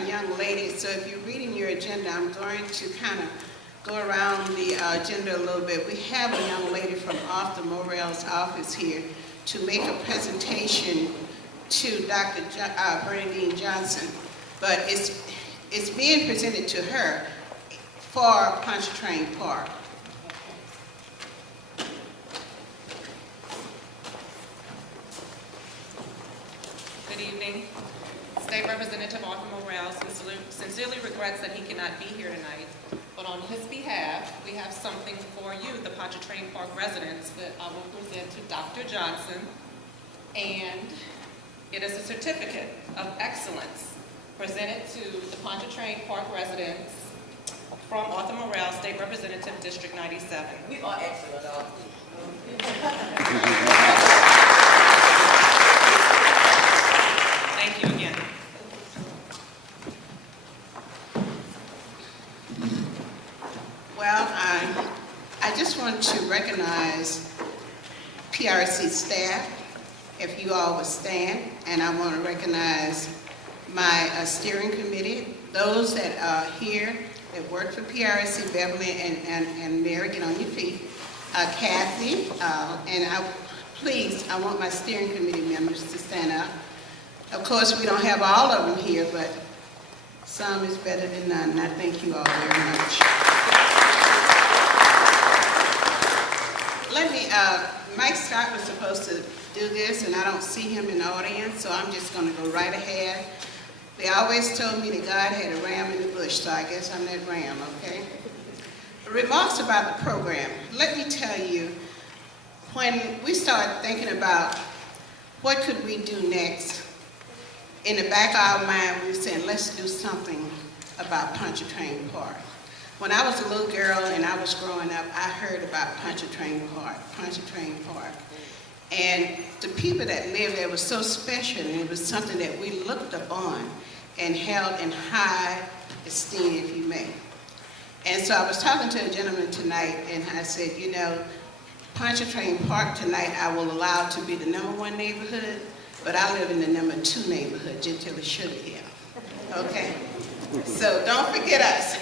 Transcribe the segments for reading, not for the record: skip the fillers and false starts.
a young lady, so if you're reading your agenda, I'm going to kind of go around the agenda a little bit. We have a young lady from Marc Morial's office here to make a presentation to Dr. Bernadine Johnson, but it's being presented to her for Pontchartrain Park. Good evening. State Representative Marc Morial sincerely regrets that he cannot be here tonight, but on his behalf, we have something for you, the Pontchartrain Park residents, that I will present to Dr. Johnson, and it is a certificate of excellence presented to the Pontchartrain Park residents from Marc Morial, State Representative, District 97. We are excellent, aren't we? Thank you again. Well, I just want to recognize PRC staff, if you all would stand, and I want to recognize my steering committee, those that are here that work for PRC, Beverly and Mary, get on your feet, Kathy, and I want my steering committee members to stand up. Of course, we don't have all of them here, but some is better than none, and I thank you all very much. Mike Scott was supposed to do this, and I don't see him in the audience, so I'm just going to go right ahead. They always told me that God had a ram in the bush, so I guess I'm that ram, okay? Remarks about the program. Let me tell you, when we started thinking about what could we do next, in the back of our mind, we were saying, let's do something about Pontchartrain Park. When I was a little girl and I was growing up, I heard about Pontchartrain Park. And the people that lived there were so special, and it was something that we looked upon and held in high esteem, if you may. And so I was talking to a gentleman tonight, and I said, you know, Pontchartrain Park tonight I will allow to be the #1 neighborhood, but I live in the #2 neighborhood, Gentilla Sugar Hill. Okay? So don't forget us.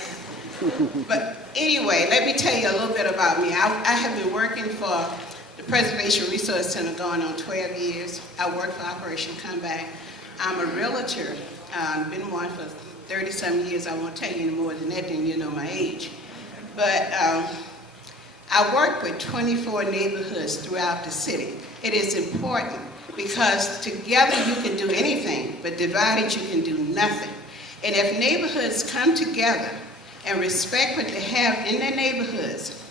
But anyway, let me tell you a little bit about me. I have been working for the Preservation Resource Center going on 12 years. I work for Operation Comeback. I'm a realtor. I've been one for 30-some years. I won't tell you any more than that, then you know my age. But I work with 24 neighborhoods throughout the city. It is important because together you can do anything, but divided you can do nothing. And if neighborhoods come together and respect what they have in their neighborhoods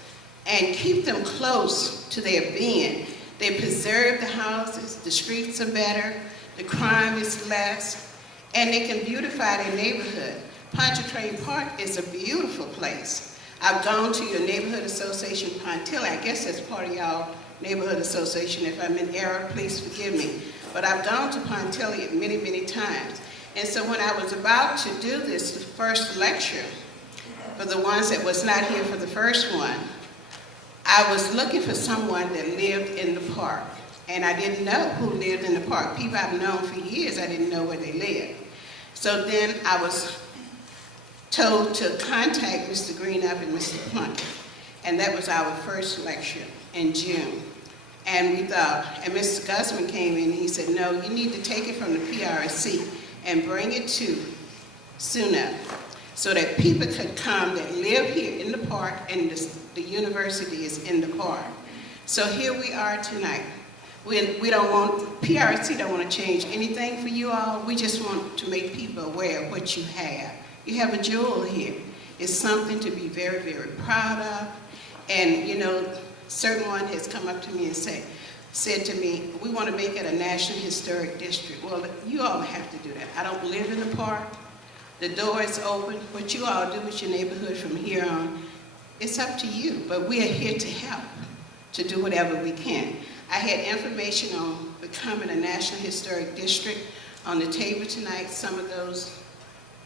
and keep them close to their being, they preserve the houses, the streets are better, the crime is less, and they can beautify their neighborhood. Pontchartrain Park is a beautiful place. I've gone to your neighborhood association, Pontilli. I guess that's part of y'all neighborhood association. If I'm in error, please forgive me. But I've gone to Pontilli many, many times. And so when I was about to do this, the first lecture, for the ones that was not here for the first one, I was looking for someone that lived in the park. And I didn't know who lived in the park. People I've known for years, I didn't know where they lived. So then I was told to contact Mr. Greenup and Mr. Plunkett. And that was our first lecture in June. And we thought, and Mr. Guzman came in and he said, no, you need to take it from the PRC and bring it to Suno, so that people could come that live here in the park, and the university is in the park. So here we are tonight. We don't want, PRC don't want to change anything for you all. We just want to make people aware of what you have. You have a jewel here. It's something to be very, very proud of. And you know, certain one has come up to me and said to me, we want to make it a National Historic District. Well, you all have to do that. I don't live in the park. The door is open. What you all do with your neighborhood from here on, it's up to you. But we are here to help, to do whatever we can. I had information on becoming a National Historic District on the table tonight. Some of those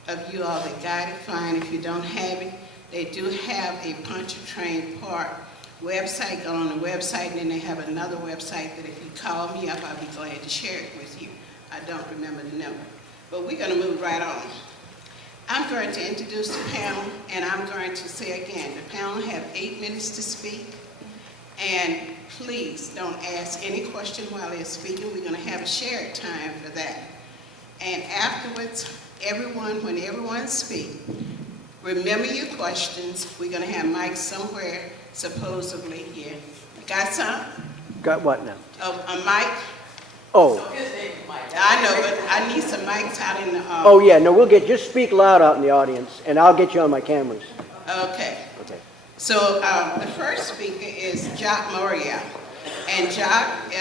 of you all that got it, fine. If you don't have it, they do have a Pontchartrain Park website. Go on the website, and then they have another website that if you call me up, I'll be glad to share it with you. I don't remember the number. But we're going to move right on. going to introduce the panel, and I'm going to say again, the panel have 8 minutes to speak, and please don't ask any question while they're speaking. We're going to have a shared time for that. And afterwards, when everyone speaks, remember your questions. We're going to have mics somewhere, supposedly here. You got some? Got what now? A mic? Oh, His name is Mike. I know, but I need some mics out in the... oh yeah, no, just speak loud out in the audience, and I'll get you on my cameras. Okay. Okay. So the first speaker is Jacques Morial. And Jacques,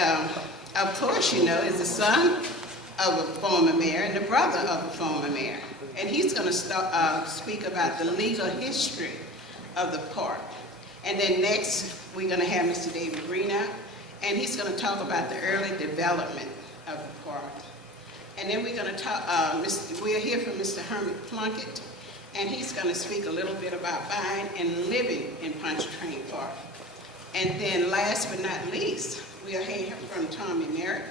of course, you know, is the son of a former mayor and the brother of a former mayor. And he's going to speak about the legal history of the park. And then next, we're going to have Mr. David Greenout, and he's going to talk about the early development of the park. And then we're going to talk, we'll hear from Mr. Hermit Plunkett, and he's going to speak a little bit about buying and living in Pontchartrain Park. And then last but not least, we'll hear from Tommy Merritt,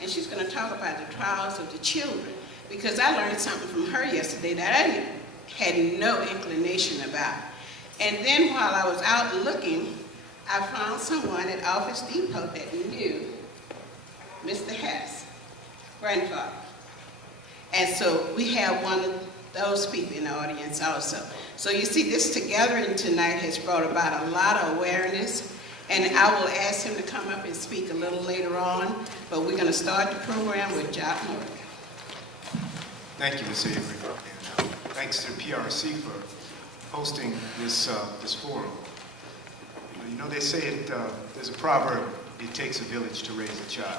and she's going to talk about the trials of the children, because I learned something from her yesterday that I had no inclination about. And then while I was out looking, I found someone at Office Depot that knew Mr. Hess, grandfather. And so we have one of those people in the audience also. So you see, this gathering tonight has brought about a lot of awareness, and I will ask him to come up and speak a little later on, but we're going to start the program with Jacques Morial. Thank you, Ms. Avery, and thanks to the PRC for hosting this forum. You know, they say there's a proverb, it takes a village to raise a child.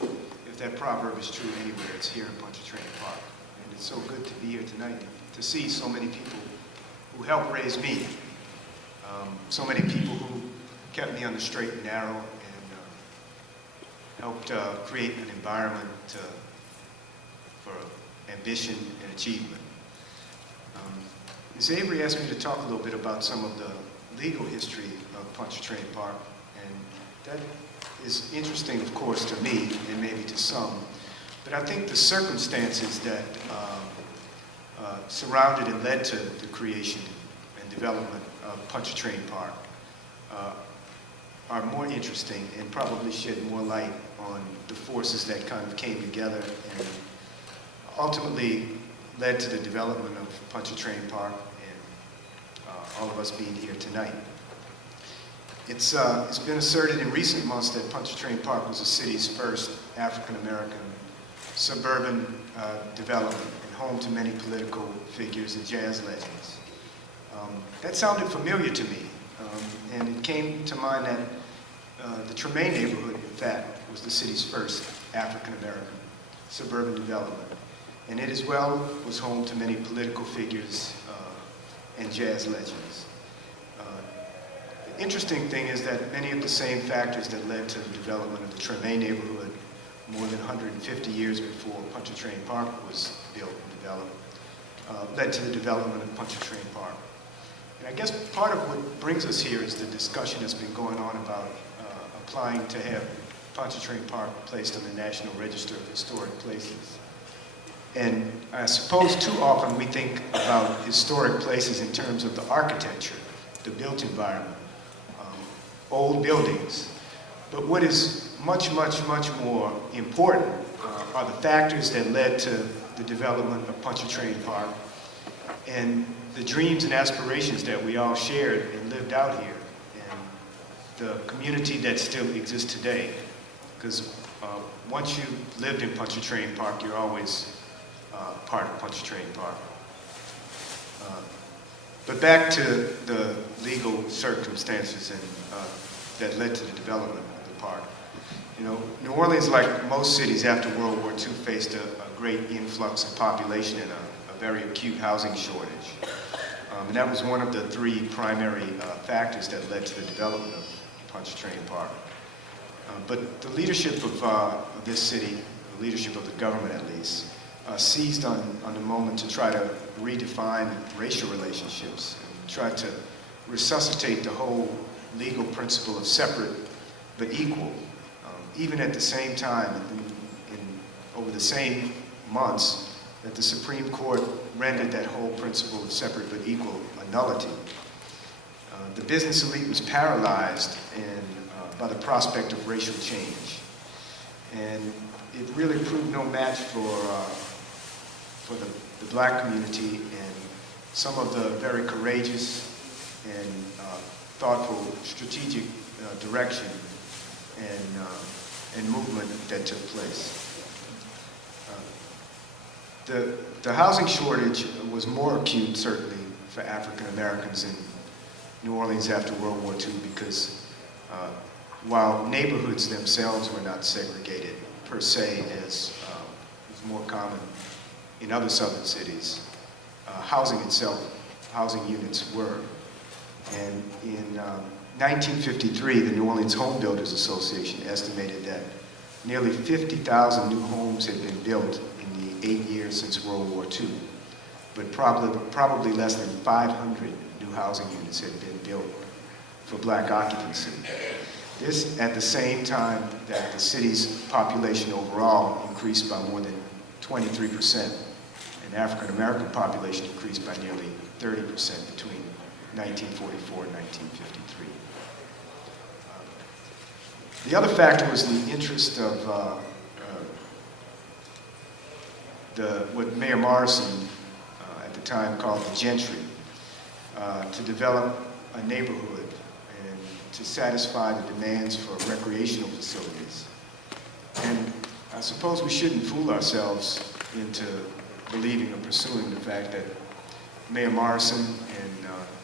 And if that proverb is true anywhere, it's here in Pontchartrain Park. And it's so good to be here tonight to see so many people who helped raise me, so many people who kept me on the straight and narrow and helped create an environment for ambition and achievement. Ms. Avery asked me to talk a little bit about some of the legal history of Pontchartrain Park, and that is interesting, of course, to me and maybe to some, but I think the circumstances that surrounded and led to the creation and development of Pontchartrain Park are more interesting and probably shed more light on the forces that kind of came together and ultimately led to the development of Pontchartrain Park and all of us being here tonight. It's been asserted in recent months that Pontchartrain Park was the city's first African-American suburban development and home to many political figures and jazz legends. That sounded familiar to me, and it came to mind that the Tremaine neighborhood, in fact, was the city's first African-American suburban development. And it as well was home to many political figures and jazz legends. The interesting thing is that many of the same factors that led to the development of the Tremaine neighborhood more than 150 years before Pontchartrain Park was built and developed led to the development of Pontchartrain Park. And I guess part of what brings us here is the discussion that's been going on about applying to have Pontchartrain Park placed on the National Register of Historic Places. And I suppose too often we think about historic places in terms of the architecture, the built environment, old buildings. But what is much, much, much more important are the factors that led to the development of Pontchartrain Park and the dreams and aspirations that we all shared and lived out here, and the community that still exists today. Because once you lived in Pontchartrain Park, you're always part of Pontchartrain Park. But back to the legal circumstances and that led to the development of the park. You know, New Orleans, like most cities after World War II, faced a great influx of population and a very acute housing shortage. And that was one of the three primary factors that led to the development of Pontchartrain Park. But the leadership of this city, the leadership of the government at least, seized on the moment to try to redefine racial relationships and try to resuscitate the whole legal principle of separate but equal. Even at the same time, over the same months, that the Supreme Court rendered that whole principle of separate but equal a nullity. The business elite was paralyzed by the prospect of racial change. And it really proved no match for the black community and some of the very courageous and thoughtful strategic direction and movement that took place. The housing shortage was more acute, certainly, for African Americans in New Orleans after World War II because while neighborhoods themselves were not segregated per se as was more common in other southern cities, housing units were. And in 1953, the New Orleans Home Builders Association estimated that nearly 50,000 new homes had been built in the 8 years since World War II, but probably less than 500 new housing units had been built for black occupancy. This at the same time that the city's population overall increased by more than 23%, and African American population increased by nearly 30% between 1944 and 1953. The other factor was the interest of what Mayor Morrison at the time called the gentry, to develop a neighborhood and to satisfy the demands for recreational facilities. And I suppose we shouldn't fool ourselves into believing or pursuing the fact that Mayor Morrison and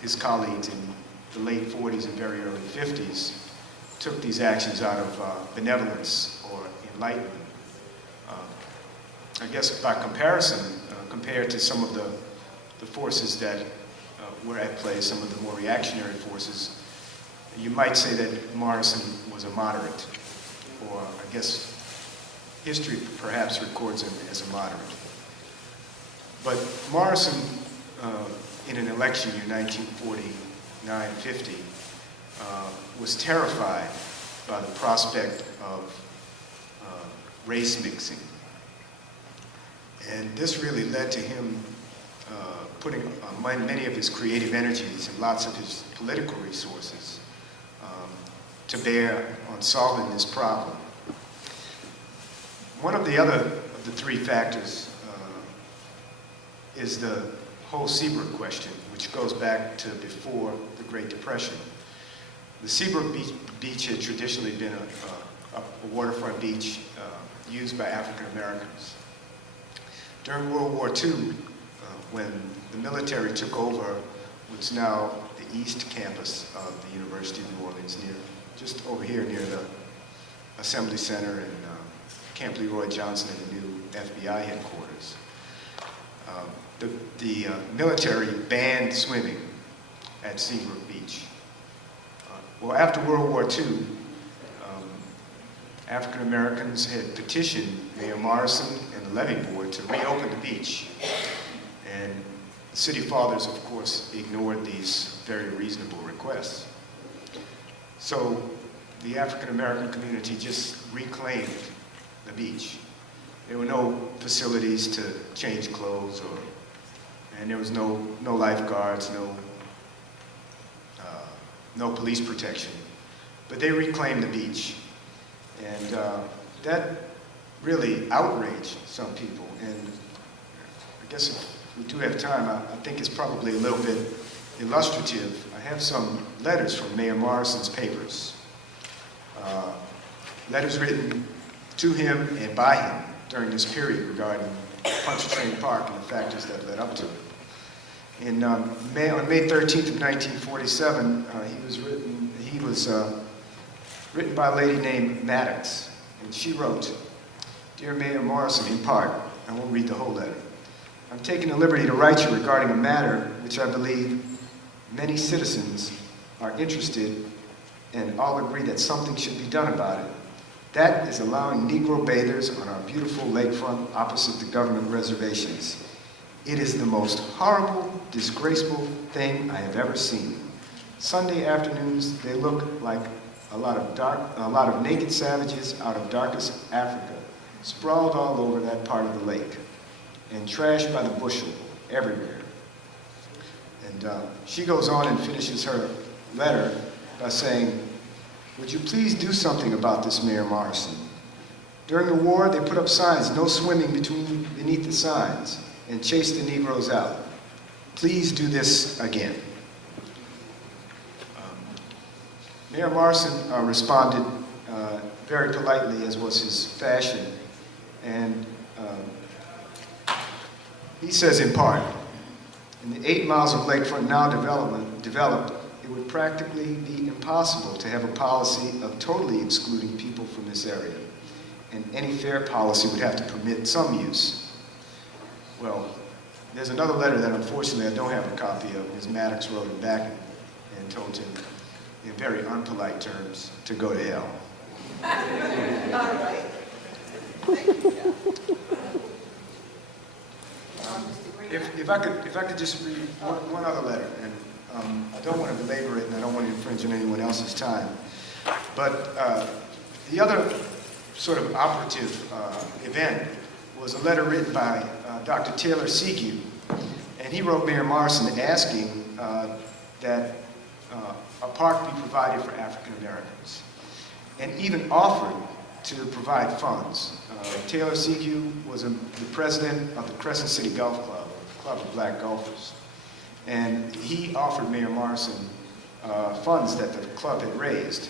his colleagues in the late 40s and very early 50s took these actions out of benevolence or enlightenment. I guess by comparison, compared to some of the forces that were at play, some of the more reactionary forces, you might say that Morrison was a moderate, or I guess history perhaps records him as a moderate. But Morrison, in an election year, 1949-50, was terrified by the prospect of race mixing. And this really led to him putting many of his creative energies and lots of his political resources to bear on solving this problem. One of the three factors is the whole Seabrook question, which goes back to before the Great Depression. The Seabrook beach had traditionally been a waterfront beach used by African Americans. During World War II, when the military took over what's now the East Campus of the University of New Orleans, just over here near the Assembly Center and Camp Leroy Johnson and the new FBI headquarters, the military banned swimming at Seabrook Beach. Well, after World War II, African Americans had petitioned Mayor Morrison and the levee board to reopen the beach. And the city fathers, of course, ignored these very reasonable requests. So the African American community just reclaimed the beach. There were no facilities to change clothes, and there was no lifeguards, no police protection. But they reclaimed the beach. And that really outraged some people. And I guess if we do have time, I think it's probably a little bit illustrative. I have some letters from Mayor Morrison's papers. Letters written to him and by him during this period regarding Pontchartrain Park and the factors that led up to it. On May 13th of 1947, he was written by a lady named Maddox, and she wrote, "Dear Mayor Morrison," in part, I won't read the whole letter, "I'm taking the liberty to write you regarding a matter which I believe many citizens are interested and all agree that something should be done about it. That is allowing Negro bathers on our beautiful lakefront opposite the government reservations. It is the most horrible, disgraceful thing I have ever seen. Sunday afternoons, they look like a lot of naked savages out of darkest Africa, sprawled all over that part of the lake. and trash by the bushel everywhere. And she goes on and finishes her letter by saying, "Would you please do something about this, Mayor Morrison? During the war, they put up signs, no swimming beneath the signs, and chased the Negroes out. Please do this again." Mayor Morrison responded very politely, as was his fashion, and he says in part, "In the 8 miles of lakefront now developed, it would practically be impossible to have a policy of totally excluding people from this area, and any fair policy would have to permit some use." Well, there's another letter that unfortunately I don't have a copy of. Ms. Maddox wrote him back and told him in very unpolite terms to go to hell. All right. If I could just read one other letter, and I don't want to belabor it, and I don't want to infringe on anyone else's time, but the other sort of operative event was a letter written by Dr. Taylor Seague, and he wrote Mayor Morrison asking that a park be provided for African Americans, and even offered to provide funds. Taylor Seague was the president of the Crescent City Golf Club, a club of black golfers, and he offered Mayor Morrison funds that the club had raised.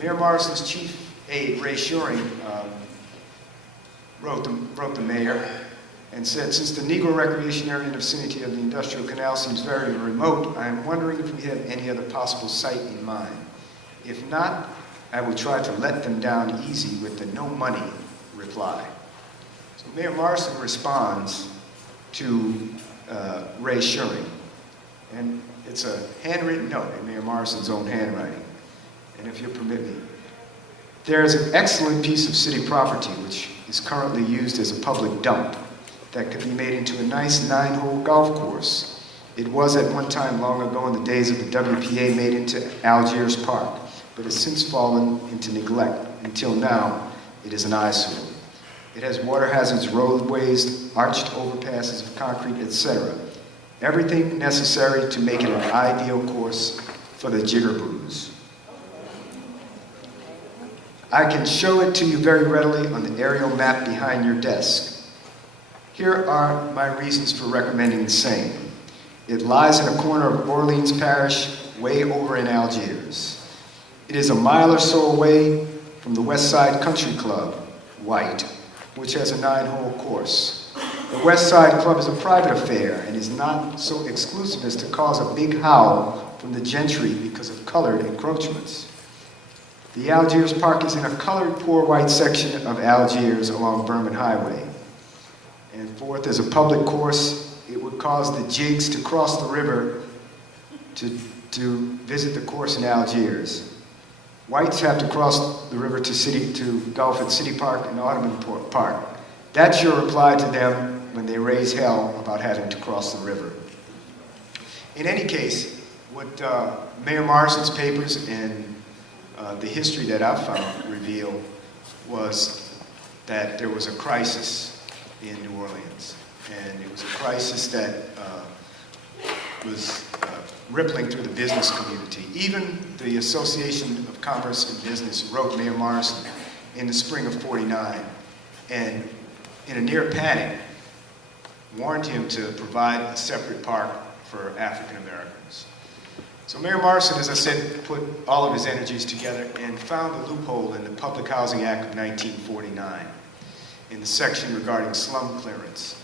Mayor Morrison's chief aide, Ray Shuring, wrote the mayor and said, "Since the Negro recreation area in the vicinity of the Industrial Canal seems very remote, I am wondering if we have any other possible site in mind. If not, I will try to let them down easy with the no money reply." So Mayor Morrison responds to Ray Shuring, and it's a handwritten note in Mayor Morrison's own handwriting. And if you'll permit me, "There is an excellent piece of city property which is currently used as a public dump that could be made into a nice 9-hole golf course. It was at one time long ago in the days of the WPA made into Algiers Park, but has since fallen into neglect. Until now, it is an eyesore. It has water hazards, roadways, arched overpasses of concrete, etc. Everything necessary to make it an ideal course for the jiggerboos. I can show it to you very readily on the aerial map behind your desk. Here are my reasons for recommending the same. It lies in a corner of Orleans Parish, way over in Algiers. It is a mile or so away from the West Side Country Club, White, which has a 9-hole course. The West Side Club is a private affair and is not so exclusive as to cause a big howl from the gentry because of colored encroachments. The Algiers Park is in a colored poor white section of Algiers along Berman Highway. And fourth, as a public course, it would cause the jigs to cross the river to visit the course in Algiers. Whites have to cross the river to golf at City Park and Audubon Park. That's your reply to them when they raise hell about having to cross the river." In any case, what Mayor Morrison's papers and the history that I've found reveal was that there was a crisis in New Orleans, and it was a crisis that was rippling through the business community. Even the Association of Commerce and Business wrote Mayor Morrison in the spring of '49, and in a near panic, warned him to provide a separate park for African Americans. So Mayor Morrison, as I said, put all of his energies together and found a loophole in the Public Housing Act of 1949 in the section regarding slum clearance.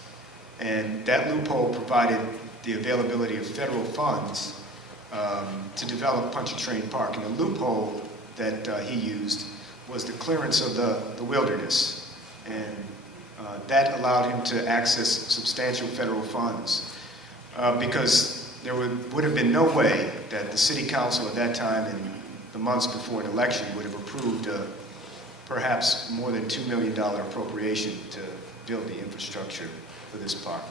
And that loophole provided the availability of federal funds to develop Pontchartrain Park. And the loophole that he used was the clearance of the wilderness. And that allowed him to access substantial federal funds because there would have been no way that the city council at that time in the months before an election would have approved perhaps more than $2 million appropriation to build the infrastructure for this park.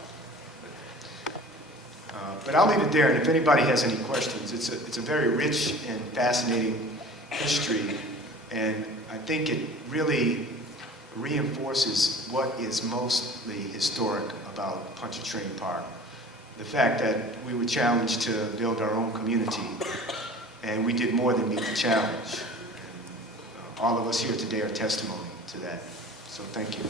But I'll leave it there, and if anybody has any questions, it's a very rich and fascinating history, and I think it really reinforces what is mostly historic about Pontchartrain Park. The fact that we were challenged to build our own community, and we did more than meet the challenge. And, all of us here today are testimony to that. So thank you.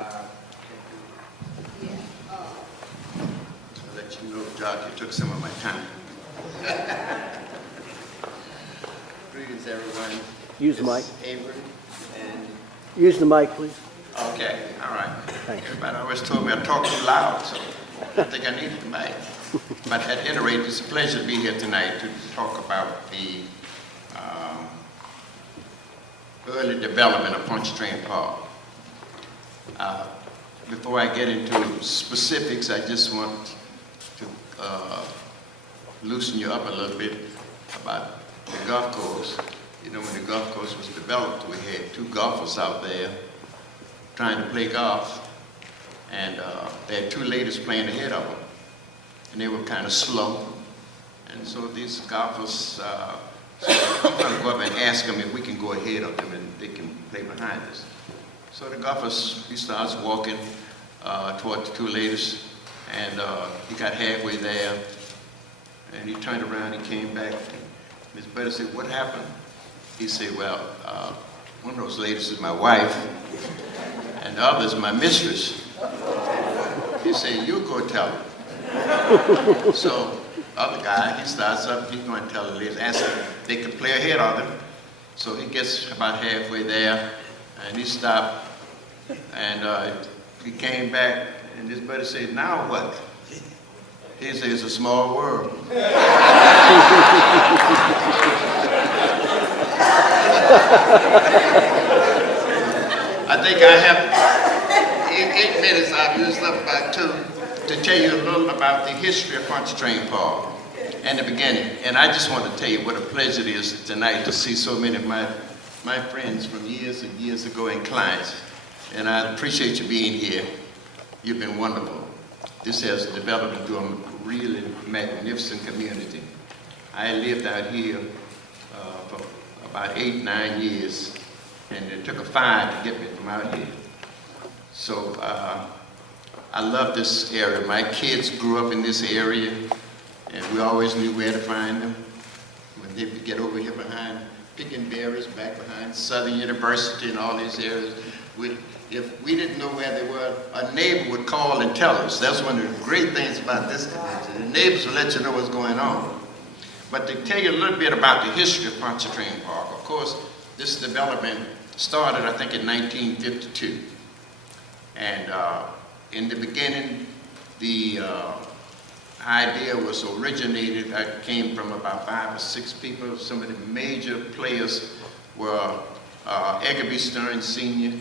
I'll let you know, Jacques, you took some of my time. Greetings, everyone. Use the mic. It's Avery, and Use the mic, please. okay, all right. Thanks. Everybody always told me I talk too loud, so I think I needed the mic. But at any rate, it's a pleasure to be here tonight to talk about the early development of Pontchartrain Park. Before I get into specifics, I just want to loosen you up a little bit about the golf course. You know, when the golf course was developed, we had two golfers out there trying to play golf, and they had two ladies playing ahead of them, and they were kind of slow. And so these golfers, I'm going to go up and ask them if we can go ahead of them and they can play behind us. So the golfers, he starts walking toward the two ladies, and he got halfway there, and he turned around, he came back. Miss Betty said, "What happened?" He said, "Well, one of those ladies is my wife, and the other is my mistress." He said, "You go tell her." So the other guy, he starts up, he's going to tell the ladies, ask them if they can play ahead of them. So he gets about halfway there, and he stopped, and he came back, and this buddy said, "Now what?" He said, "It's a small world." I think I have 8 minutes, I've used up about 2, to tell you a little about the history of Pontchartrain Park and the beginning. And I just want to tell you what a pleasure it is tonight to see so many of my friends from years and years ago in Clyde. And I appreciate you being here. You've been wonderful. This has developed into a really magnificent community. I lived out here for about 8, 9 years, and it took a fire to get me from out here. So I love this area. My kids grew up in this area, and we always knew where to find them. When they would get over here behind picking berries, back behind Southern University and all these areas, if we didn't know where they were, a neighbor would call and tell us. That's one of the great things about this community. The neighbors will let you know what's going on. But to tell you a little bit about the history of Pontchartrain Park, of course, this development started, I think, in 1952. And in the beginning, the idea was originated, I came from about 5 or 6 people. Some of the major players were Edgar B. Stern Sr.,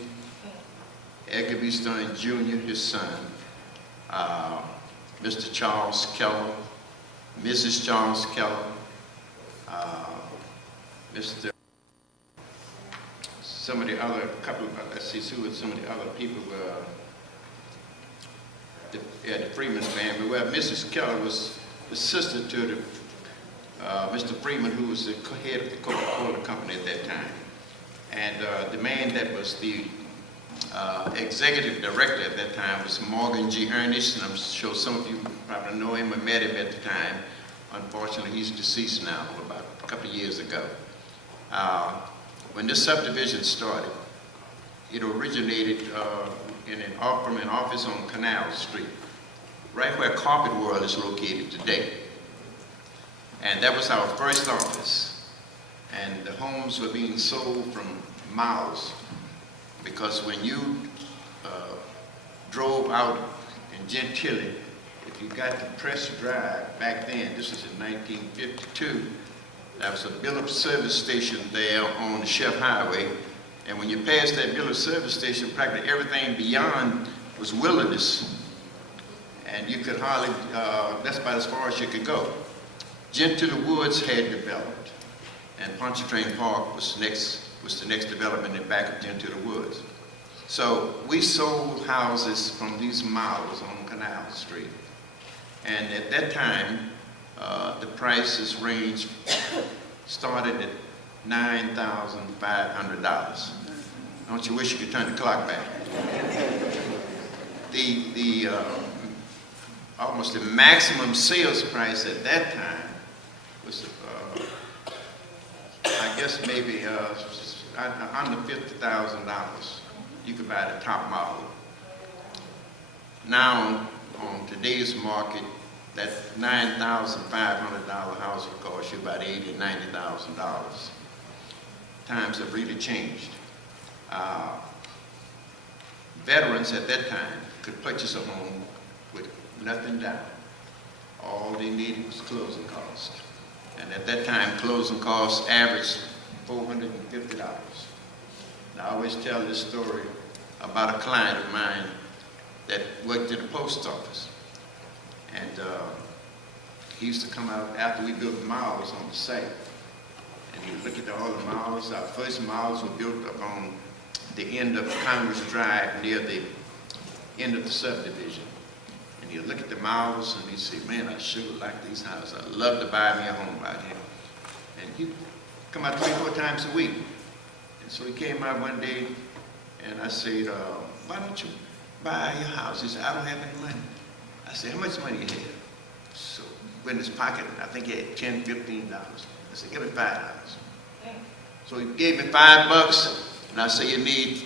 Edgar B. Stern Jr., his son, Mr. Charles Keller, Mrs. Charles Keller, some of the other, let's see, who some of the other people were, the Freeman family. Well, Mrs. Keller was the sister to the, Mr. Freeman, who was the head of the Coca-Cola company at that time. And the man that was the executive director at that time was Morgan G. Ernest, and I'm sure some of you probably know him or met him at the time. Unfortunately, he's deceased now, about a couple of years ago. When this subdivision started, it originated from an office on Canal Street, right where Carpet World is located today. And that was our first office. And the homes were being sold from miles, because when you drove out in Gentilly, if you got to Press Drive back then, this was in 1952, there was a Billups service station there on the Chef Highway, and when you passed that Billups service station, practically everything beyond was wilderness, and you could hardly, that's about as far as you could go. Gentilly Woods had developed, and Pontchartrain Park was the next development in back of Gentilly Woods. So we sold houses from these miles on Canal Street. And at that time, The prices range started at $9,500. Don't you wish you could turn the clock back? Almost the maximum sales price at that time was, I guess maybe under $50,000. You could buy the top model. Now, on today's market, that $9,500 house would cost you about $80,000 to $90,000. Times have really changed. Veterans at that time could purchase a home with nothing down. All they needed was closing costs. And at that time, closing costs averaged $450. And I always tell this story about a client of mine that worked at the post office. And he used to come out after we built the malls on the site. And he would look at all the malls. Our first malls were built up on the end of Congress Drive near the end of the subdivision. And he'd look at the malls and he'd say, man, I sure like these houses. I'd love to buy me a home out here. And he'd come out 3 or 4 times a week. And so he came out one day and I said, why don't you buy your house? He said, I don't have any money. I said, how much money you have? So he went in his pocket, and I think he had $10, $15. I said, give me $5. So he gave me $5, and I said, you need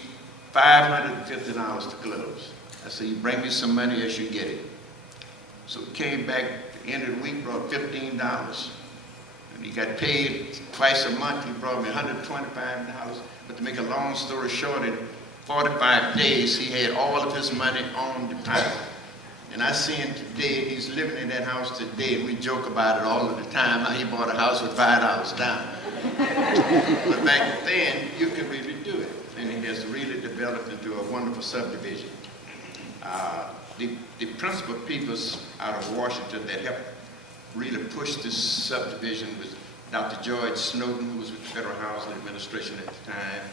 $550 to close. I said, you bring me some money as you get it. So he came back at the end of the week, brought $15. And he got paid twice a month. He brought me $125. But to make a long story short, in 45 days, he had all of his money on deposit. And I see him today, he's living in that house today, and we joke about it all of the time, how he bought a house with $5 down. But back then, you could really do it. And it has really developed into a wonderful subdivision. The principal people out of Washington that helped really push this subdivision was Dr. George Snowden, who was with the Federal Housing Administration at the time,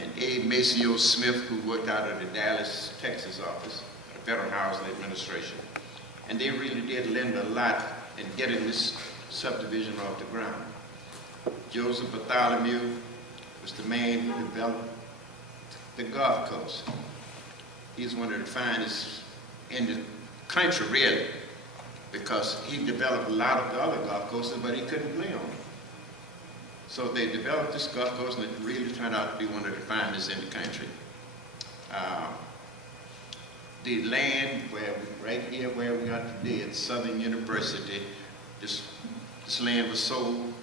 and Abe Maceo Smith, who worked out of the Dallas, Texas office, the Federal Housing Administration. And they really did lend a lot in getting this subdivision off the ground. Joseph Bartholomew was the man who developed the Gulf Coast. He's one of the finest in the country, really, because he developed a lot of the other Gulf coasts, but he couldn't play on them. So they developed this Gulf Coast, and it really turned out to be one of the finest in the country. The land right here where we are today at Southern University, this land was sold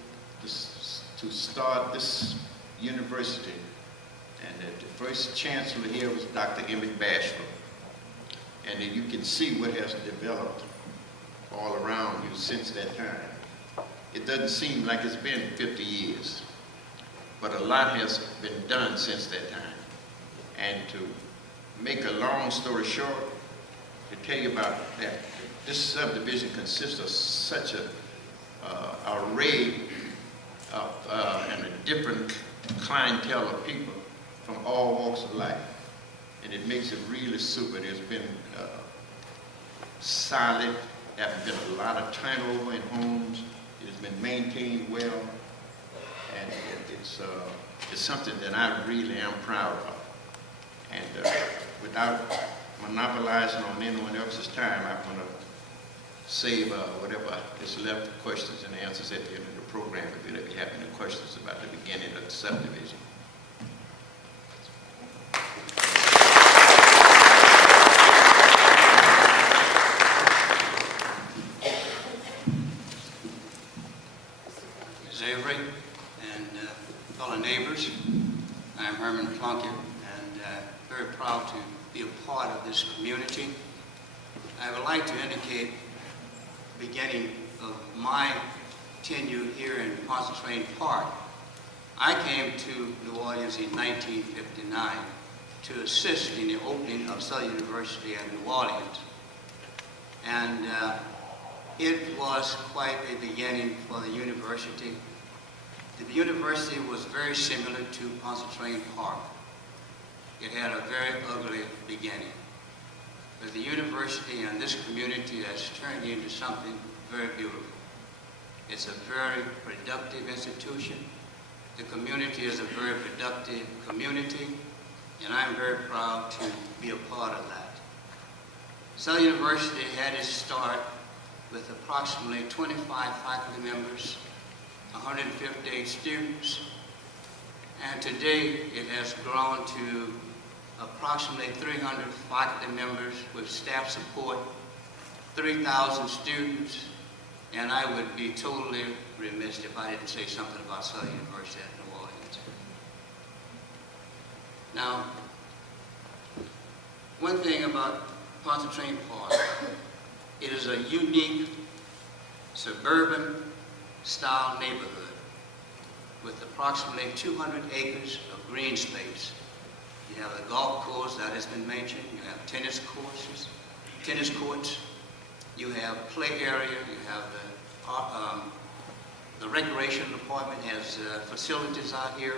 to start this university. And the first chancellor here was Dr. Emmett Bashford. And you can see what has developed all around you since that time. It doesn't seem like it's been 50 years, but a lot has been done since that time. And to make a long story short, to tell you about that, this subdivision consists of such an array of and a different clientele of people from all walks of life. And it makes it really super. There's been solid, there have been a lot of turnover in homes. It's been maintained well, and it's something that I really am proud of. And without monopolizing on anyone else's time, I'm going to save whatever is left for questions and answers at the end of the program if you have any questions about the beginning of the subdivision. Fellow neighbors, I'm Herman Plunkett, and very proud to be a part of this community. I would like to indicate the beginning of my tenure here in Pontchartrain Park. I came to New Orleans in 1959 to assist in the opening of Southern University at New Orleans. And it was quite a beginning for the university. The university was very similar to Pontchartrain Park. It had a very ugly beginning. But the university and this community has turned into something very beautiful. It's a very productive institution. The community is a very productive community, and I'm very proud to be a part of that. Southern University had its start with approximately 25 faculty members, 158 students, and today it has grown to approximately 300 faculty members with staff support, 3,000 students, and I would be totally remiss if I didn't say something about Southern University at New Orleans. Now, one thing about Pontchartrain Park, it is a unique suburban style neighborhood with approximately 200 acres of green space. You have the golf course that has been mentioned, you have tennis courts, you have play area, you have the recreation department has facilities out here.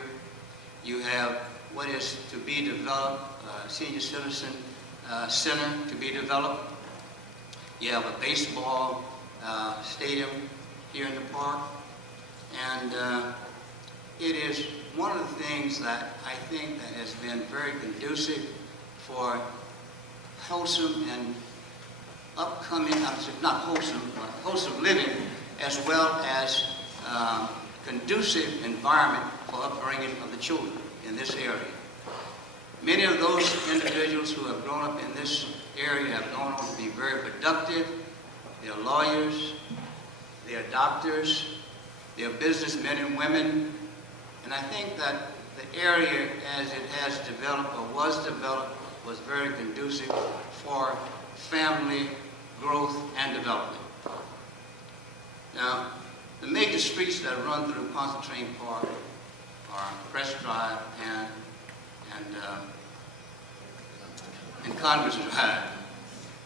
You have what is to be developed, senior citizen center to be developed. You have a baseball stadium here in the park. And it is one of the things that I think that has been very conducive for wholesome and upcoming, not wholesome, but wholesome living, as well as conducive environment for upbringing of the children in this area. Many of those individuals who have grown up in this area have gone on to be very productive. They are lawyers, they are doctors, they are businessmen and women, and I think that the area as it has developed or was developed was very conducive for family growth and development. Now, the major streets that run through Pontchartrain Park are Press Drive and Congress Drive.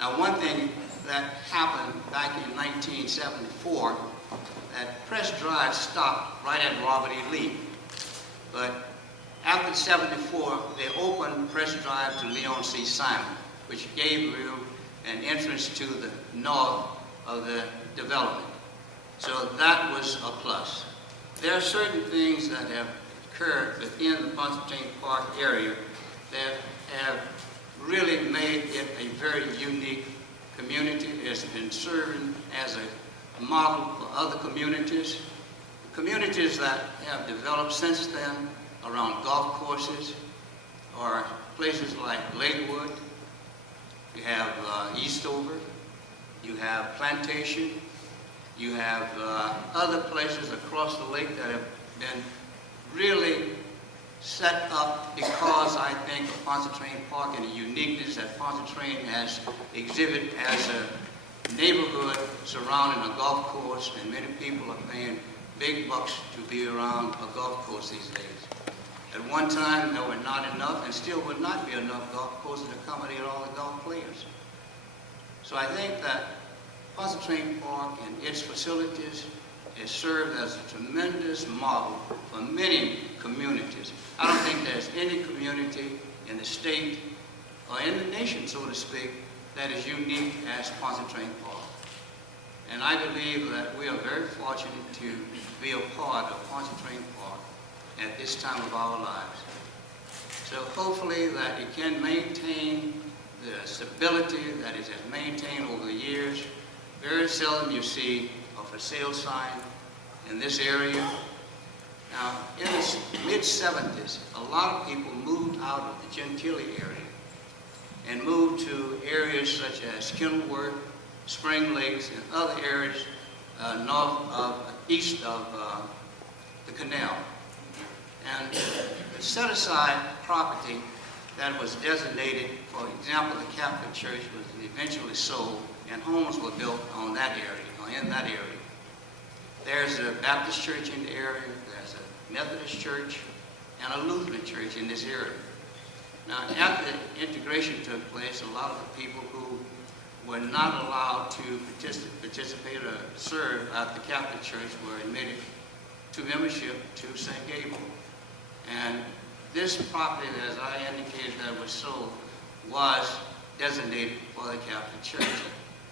Now, one thing that happened back in 1974, that Press Drive stopped right at Robert E. Lee. But after '74, they opened Press Drive to Leon C. Simon, which gave you an entrance to the north of the development. So that was a plus. There are certain things that have occurred within the Pontchartrain Park area that have really made it a very unique community. It has been serving as a model for other communities. Communities that have developed since then around golf courses or places like Lakewood. You have Eastover, you have Plantation, you have other places across the lake that have been really set up because I think of Pontchartrain Park and the uniqueness that Pontchartrain has exhibited as a neighborhood surrounding a golf course, and many people are paying big bucks to be around a golf course these days. At one time, there were not enough, and still would not be enough golf courses to accommodate all the golf players. So I think that Pontchartrain Park and its facilities has served as a tremendous model for many communities. I don't think there's any community in the state or in the nation, so to speak, that is unique as Pontchartrain Park. And I believe that we are very fortunate to be a part of Pontchartrain Park at this time of our lives. So hopefully that it can maintain the stability that it has maintained over the years. Very seldom you see a for sale sign in this area. Now, in the mid-'70s, a lot of people moved out of the Gentilly area and moved to areas such as Kenilworth, Spring Lakes, and other areas east of the canal. And the set-aside property that was designated, for example, the Catholic Church was eventually sold, and homes were built on that area, or in that area. There's a Baptist church in the area, there's a Methodist church, and a Lutheran church in this area. Now, after the integration took place, a lot of the people who were not allowed to participate or serve at the Catholic Church were admitted to membership to St. Gabriel. And this property, as I indicated, that was sold, was designated for the Catholic Church.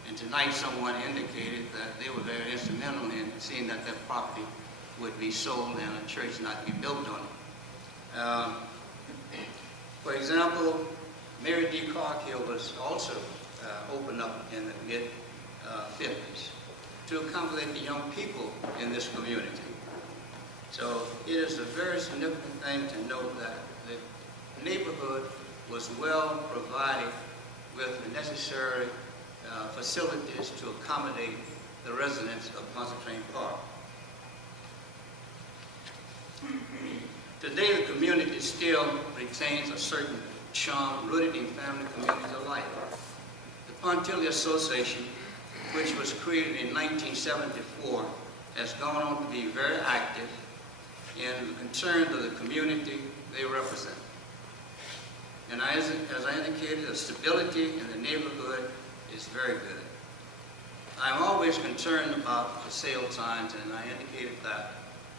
And tonight someone indicated that they were very instrumental in seeing that that property would be sold and a church not be built on it. For example, Mary D. Cargill was also opened up in the mid-50s to accommodate the young people in this community. So it is a very significant thing to note that the neighborhood was well provided with the necessary facilities to accommodate the residents of Pontchartrain Park. Today, the community still retains a certain charm rooted in family communities alike. The Pontilli Association, which was created in 1974, has gone on to be very active in the concerns of the community they represent. And as I indicated, the stability in the neighborhood is very good. I'm always concerned about the sale times, and I indicated that.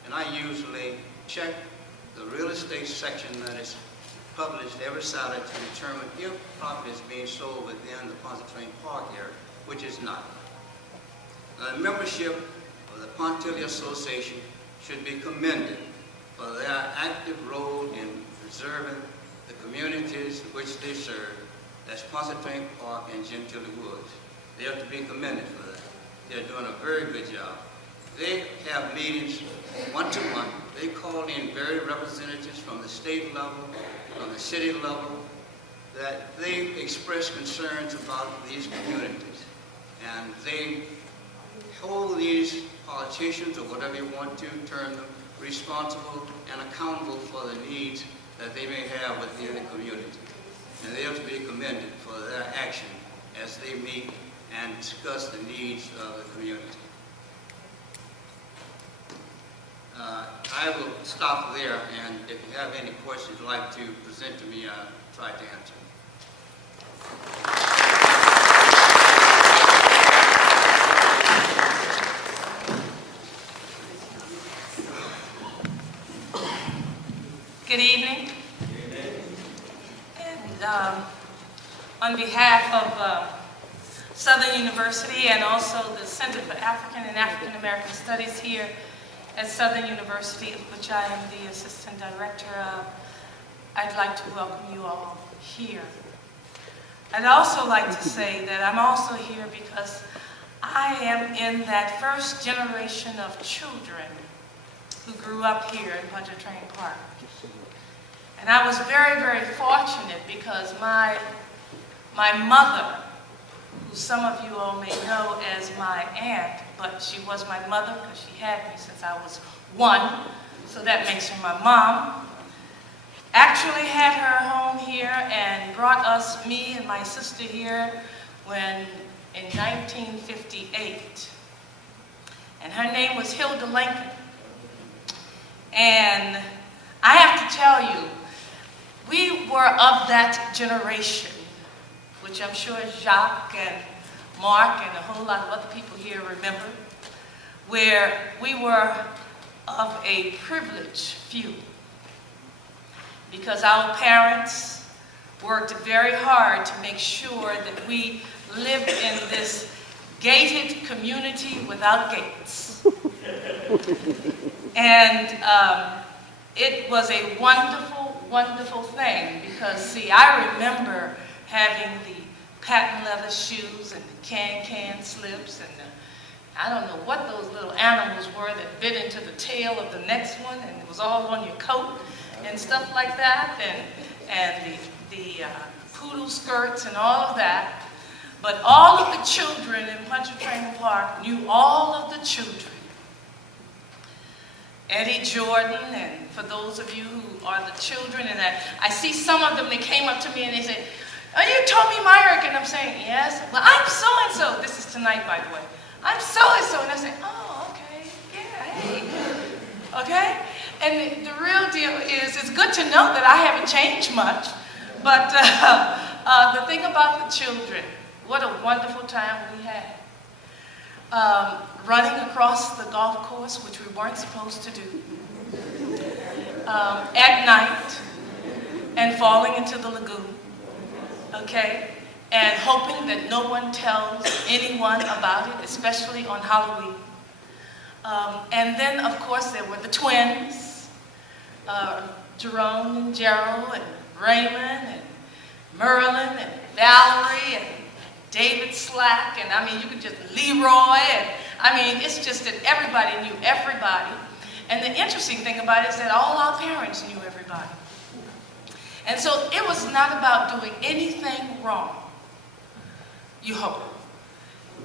And I usually check the real estate section that is published every Saturday to determine if property is being sold within the Pontchartrain Park area, which is not. The membership of the Pontilli Association should be commended for their active role in preserving the communities which they serve, that's Pontchartrain Park and Gentilly Woods. They have to be commended for that. They're doing a very good job. They have meetings once a month. They call in various representatives from the state level, from the city level, that they express concerns about these communities. And they hold these politicians, or whatever you want to term them, responsible and accountable for the needs that they may have within the community. And they have to be commended for their action as they meet and discuss the needs of the community. I will stop there, and if you have any questions you'd like to present to me, I'll try to answer. Good evening. And on behalf of Southern University and also the Center for African and African American Studies here at Southern University, of which I am the Assistant Director of, I'd like to welcome you all here. I'd also like to say that I'm also here because I am in that first generation of children who grew up here in Pontchartrain Park. And I was very, very fortunate because my mother, who some of you all may know as my aunt, but she was my mother because she had me since I was 1, so that makes her my mom, actually had her home here and brought us, me and my sister here, in 1958. And her name was Hilda Lincoln. And I have to tell you, we were of that generation, which I'm sure Jacques and Marc and a whole lot of other people here remember, where we were of a privileged few. Because our parents worked very hard to make sure that we lived in this gated community without gates. And it was a wonderful, wonderful thing because, see, I remember having the patent leather shoes and the can-can slips and I don't know what those little animals were that bit into the tail of the next one and it was all on your coat and stuff like that, and the poodle skirts and all of that. But all of the children in Pontchartrain Park knew all of the children. Eddie Jordan, and for those of you who are the children, and I see some of them, they came up to me and they said, "Are you Tommy Myrick?" And I'm saying, "Yes." "Well, I'm so-and-so." This is tonight, by the way. "I'm so-and-so." And I say, "Oh, okay, yeah, hey." Okay? And the real deal is, it's good to know that I haven't changed much, but the thing about the children, what a wonderful time we had. Running across the golf course, which we weren't supposed to do, at night, and falling into the lagoon, okay? and hoping that no one tells anyone about it, especially on Halloween. And then, of course, there were the twins, Jerome and Gerald and Raymond and Merlin and Valerie and David Slack, and I mean, you could just Leroy, and I mean, it's just that everybody knew everybody. And the interesting thing about it is that all our parents knew everybody. And so it was not about doing anything wrong, you hope.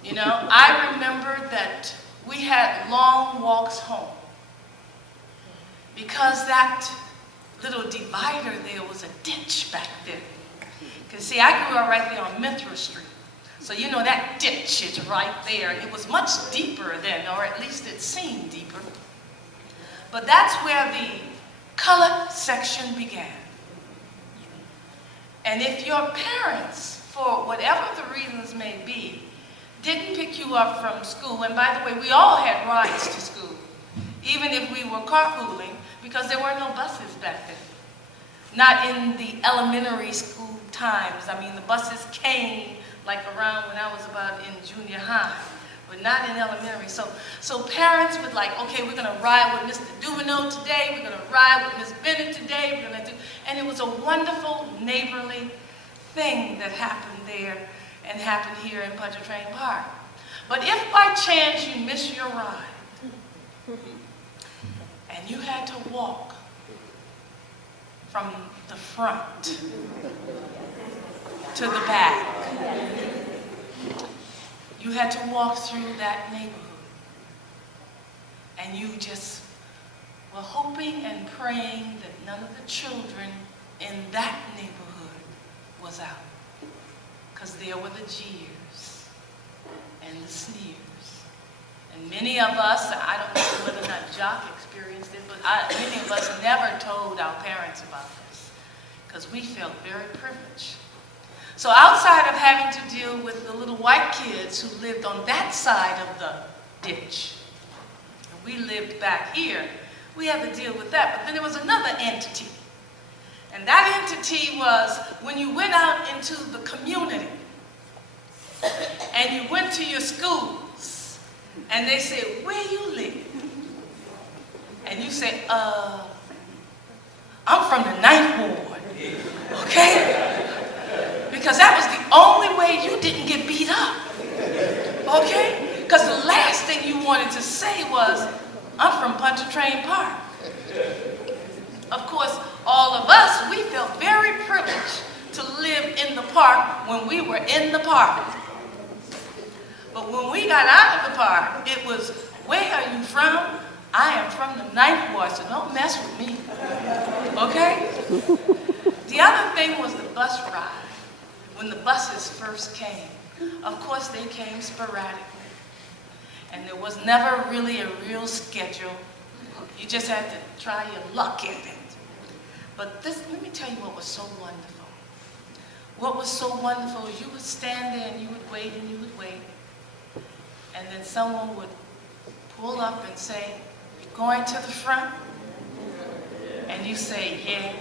You know, I remember that we had long walks home because that little divider there was a ditch back there. Because see, I grew up right there on Mithra Street. So you know that ditch is right there. And it was much deeper then, or at least it seemed deeper. But that's where the color section began. And if your parents, for whatever the reasons may be, didn't pick you up from school, and by the way, we all had rides to school, even if we were carpooling, because there were no buses back then. Not in the elementary school times. I mean, the buses came like around when I was about in junior high, but not in elementary. So parents would like, okay, we're gonna ride with Mr. Duveneau today, we're gonna ride with Miss Bennett today, we're gonna do, and it was a wonderful neighborly thing that happened there and happened here in Pontchartrain Park. But if by chance you miss your ride, and you had to walk from the front to the back, you had to walk through that neighborhood. And you just were hoping and praying that none of the children in that neighborhood was out. Because there were the jeers and the sneers. And many of us, I don't know whether or not Jacques experienced it, but many of us never told our parents about this because we felt very privileged. So outside of having to deal with the little white kids who lived on that side of the ditch, and we lived back here, we had to deal with that. But then there was another entity. And that entity was when you went out into the community and you went to your schools and they said, where you live? And you say, I'm from the 9th Ward, okay? Because that was the only way you didn't get beat up, okay? Because the last thing you wanted to say was, I'm from Pontchartrain Park. Of course, all of us, we felt very privileged to live in the park when we were in the park. But when we got out of the park, it was, where are you from? I am from the 9th Ward, so don't mess with me, okay? The other thing was the bus ride. When the buses first came, of course they came sporadically. And there was never really a real schedule. You just had to try your luck at it. But this, let me tell you what was so wonderful. What was so wonderful is you would stand there and you would wait and you would wait. And then someone would pull up and say, "You going to the front?" And you say, "Yeah."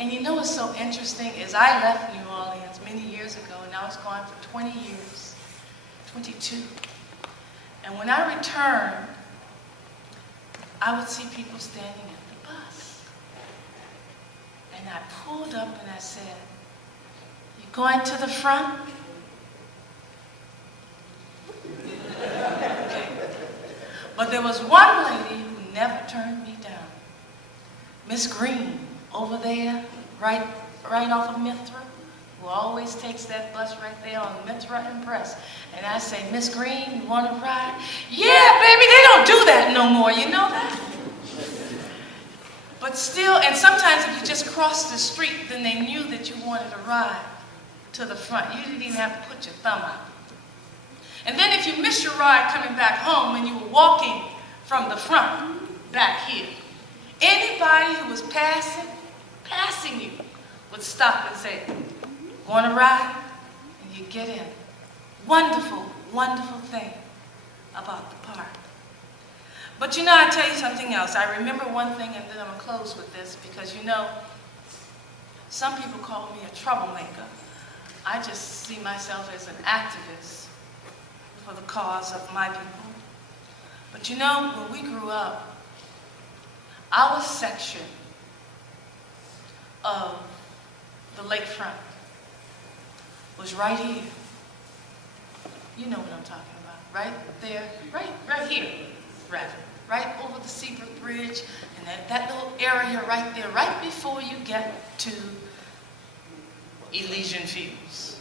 And you know what's so interesting is I left New Orleans many years ago, and I was gone for 20 years, 22. And when I returned, I would see people standing at the bus. And I pulled up and I said, "You going to the front?" Okay. But there was one lady who never turned me down. Miss Green, over there, right off of Mithra, who always takes that bus right there on Mithra and Press. And I say, "Miss Green, you want to ride?" "Yeah, baby, they don't do that no more, you know that?" But still, and sometimes if you just crossed the street, then they knew that you wanted to ride to the front. You didn't even have to put your thumb out. And then if you missed your ride coming back home when you were walking from the front back here, anybody who was passing you would stop and say, "Want to ride?" And you get in. Wonderful, wonderful thing about the park. But you know, I'll tell you something else. I remember one thing, and then I'm going to close with this, because you know, some people call me a troublemaker. I just see myself as an activist for the cause of my people. But you know, when we grew up, our section of the lakefront was right here. You know what I'm talking about, right there, right here, rather. Right over the Seabrook Bridge, and that little area right there, right before you get to Elysian Fields.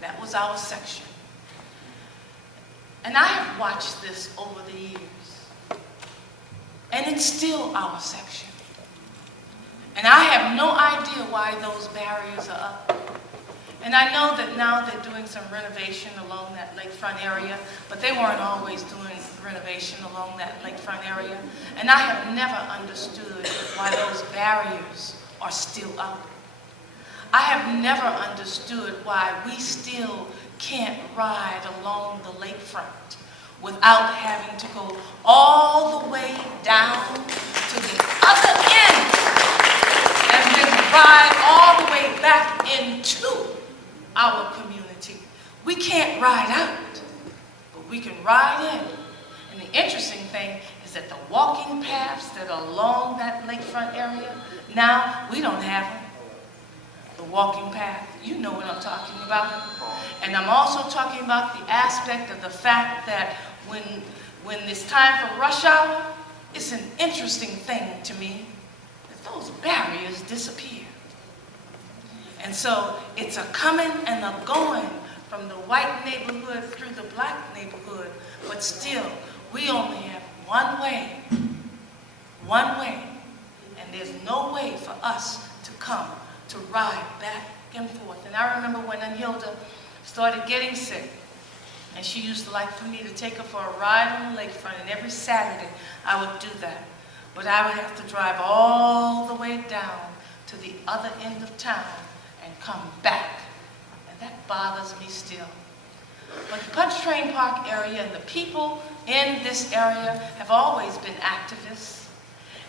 That was our section. And I have watched this over the years, and it's still our section. And I have no idea why those barriers are up. And I know that now they're doing some renovation along that lakefront area, but they weren't always doing renovation along that lakefront area. And I have never understood why those barriers are still up. I have never understood why we still can't ride along the lakefront without having to go all the way down to the other end and then ride all the way back into our community. We can't ride out, but we can ride in. And the interesting thing is that the walking paths that are along that lakefront area, now we don't have them. The walking path, you know what I'm talking about. And I'm also talking about the aspect of the fact that when it's time for rush hour, it's an interesting thing to me that those barriers disappear. And so it's a coming and a going from the white neighborhood through the black neighborhood, but still, we only have one way, and there's no way for us to come to ride back and forth. And I remember when Hilda started getting sick, and she used to like for me to take her for a ride on the lakefront, and every Saturday I would do that. But I would have to drive all the way down to the other end of town and come back. And that bothers me still. But the Pontchartrain Park area and the people in this area have always been activists,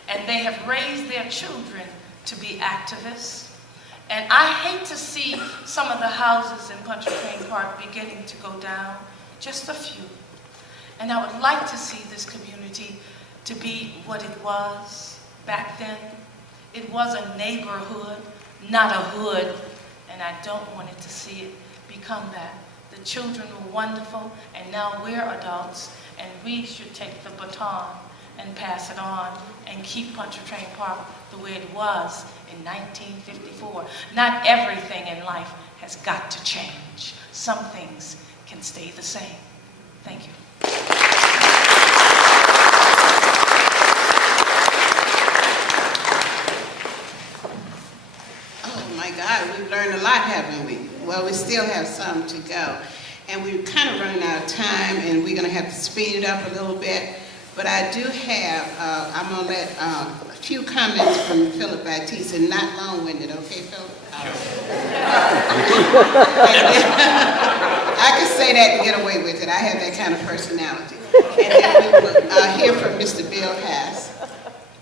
and they have raised their children to be activists. And I hate to see some of the houses in Pontchartrain Park beginning to go down, just a few. And I would like to see this community to be what it was back then. It was a neighborhood, not a hood, and I don't want it to see it become that. The children were wonderful, and now we're adults, and we should take the baton and pass it on and keep Pontchartrain Park the way it was in 1954. Not everything in life has got to change. Some things can stay the same. Thank you. Oh my God, we've learned a lot, haven't we? Well, we still have some to go. And we're kind of running out of time, and we're going to have to speed it up a little bit. But I do have, I'm going to let a few comments from Philip Baptiste, and not long-winded, okay, Philip? I can say that and get away with it. I have that kind of personality. And then we will hear from Mr. Bill Hass.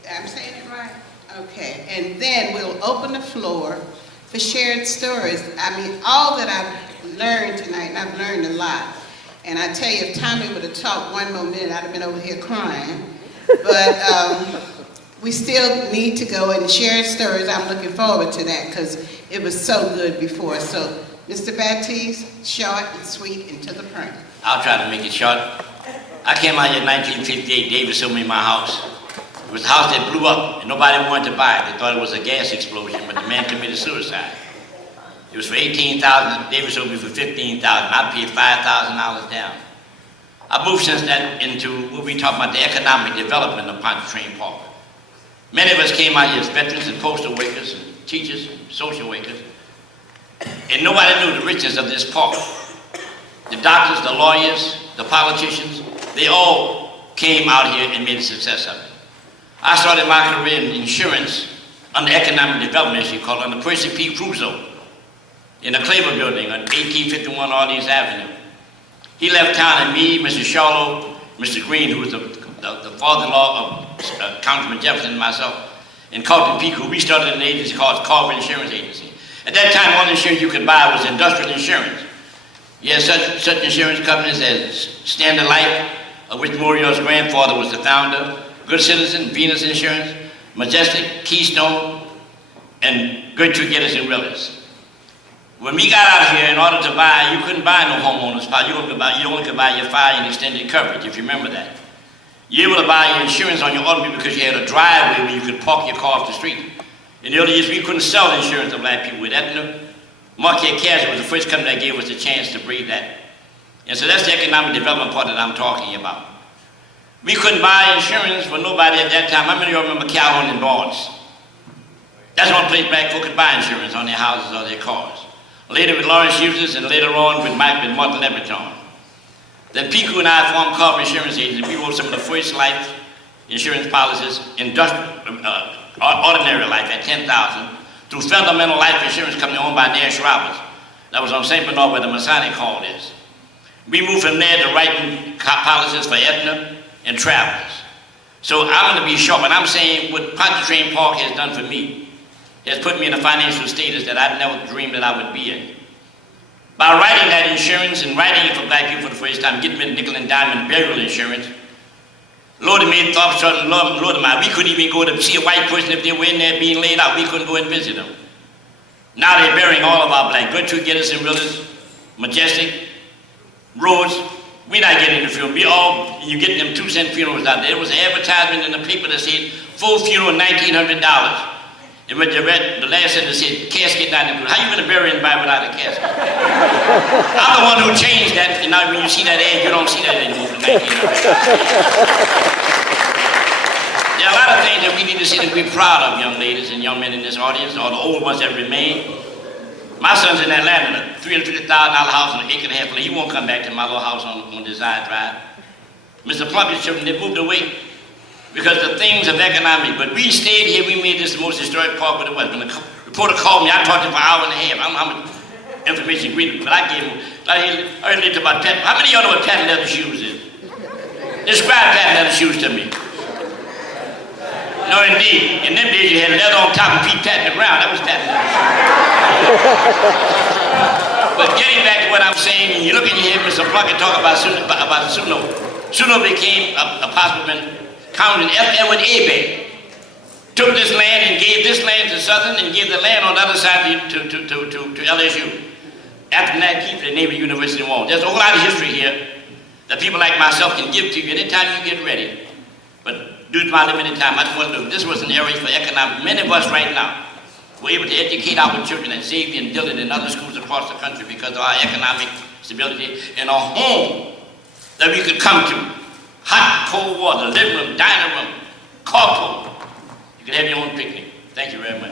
I'm saying it right? Okay. And then we'll open the floor for shared stories. I mean, all that I've learned tonight, and I've learned a lot. And I tell you, if Tommy would have talked one more minute, I'd have been over here crying. But we still need to go and share stories. I'm looking forward to that because it was so good before. So, Mr. Baptiste, short and sweet and to the point. I'll try to make it short. I came out here in 1958. David sold me my house. It was a house that blew up and nobody wanted to buy it. They thought it was a gas explosion, but the man committed suicide. It was for $18,000. David sold me for $15,000. I paid $5,000 down. I moved since then into what we talk about, the economic development of Pontchartrain Park. Many of us came out here as veterans and postal workers, and teachers, and social workers, and nobody knew the richness of this park. The doctors, the lawyers, the politicians, they all came out here and made a success of it. I started my career in insurance under economic development, as you call it, under Percy P. Crusoe, in the Claver building on 1851 Orleans Avenue. He left town, and me, Mr. Charlo, Mr. Green, who was the father-in-law of Councilman Jefferson and myself, and Carlton Peake, who we started an agency called Carver Insurance Agency. At that time, all the insurance you could buy was industrial insurance. You had such insurance companies as Standard Life, of which Morial's grandfather was the founder, Good Citizen, Venus Insurance, Majestic, Keystone, and Gertrude Geddes and Willis. When we got out here, in order to buy, you couldn't buy no homeowner's policy. You only could buy your fire and extended coverage, if you remember that. You were able to buy your insurance on your automobile because you had a driveway where you could park your car off the street. In the early years, we couldn't sell insurance to black people with Aetna. Marquette Casualty was the first company that gave us a chance to breed that. And so that's the economic development part that I'm talking about. We couldn't buy insurance for nobody at that time. How many of you remember Calhoun and Barnes? That's the only place black folk could buy insurance on their houses or their cars. Later with Lawrence Hughes and later on with Martin Leverton. Then Pico and I formed Carver Insurance Agency. We wrote some of the first life insurance policies, ordinary life at $10,000, through Fundamental Life Insurance Company owned by Nash Roberts. That was on St. Bernard where the Masonic Hall is. We moved from there to writing policies for Aetna and Travelers. So I'm going to be short, but I'm saying what Pontchartrain Park has done for me has put me in a financial status that I never dreamed that I would be in. By writing that insurance and writing it for black people for the first time, getting me nickel and diamond burial insurance, Lord made thoughts started Lord of mine. We couldn't even go to see a white person if they were in there being laid out. We couldn't go and visit them. Now they're burying all of our black. Gertrude Geddes and Willis, Majestic, Rhodes. We're not getting the funeral. You getting them 2-cent funerals out there. There was an advertisement in the paper that said, full funeral, $1,900. And when you read the last sentence, said, casket not included. How you going to bury anybody without a casket? I'm the one who changed that, and now when you see that ad, you don't see that anymore. There are a lot of things that we need to see that we're proud of, young ladies and young men in this audience, or the old ones that remain. My son's in Atlanta, a $350,000 house on an acre and a half. He won't come back to my little house on Desire Drive. Mr. Plumkett's children, they moved away because the things of economic. But we stayed here, we made this the most historic park with it was. When the reporter called me, I talked to him for an hour and a half. I don't know how much information agreed, but I gave him, I heard about patent. How many of y'all know what patent leather shoes is? Describe patent leather shoes to me. No, indeed. In them days, you had leather on top and feet patting the ground. That was patent leather shoes. But getting back to what I'm saying, and you look at your head, Mr. Plunkett talk about Suno. Suno became a possible county in Edward Abel. Took this land and gave this land to Southern and gave the land on the other side to LSU. After that, keep the neighbor university wall. There's a whole lot of history here that people like myself can give to you anytime you get ready. But due to my limited time, I just want to know, this was an area for economic. Many of us right now were able to educate our children at Xavier and Dillon and other schools across the country because of our economic stability and a home that we could come to. Hot, cold water, living room, dining room, carpool. You can have your own picnic. Thank you very much.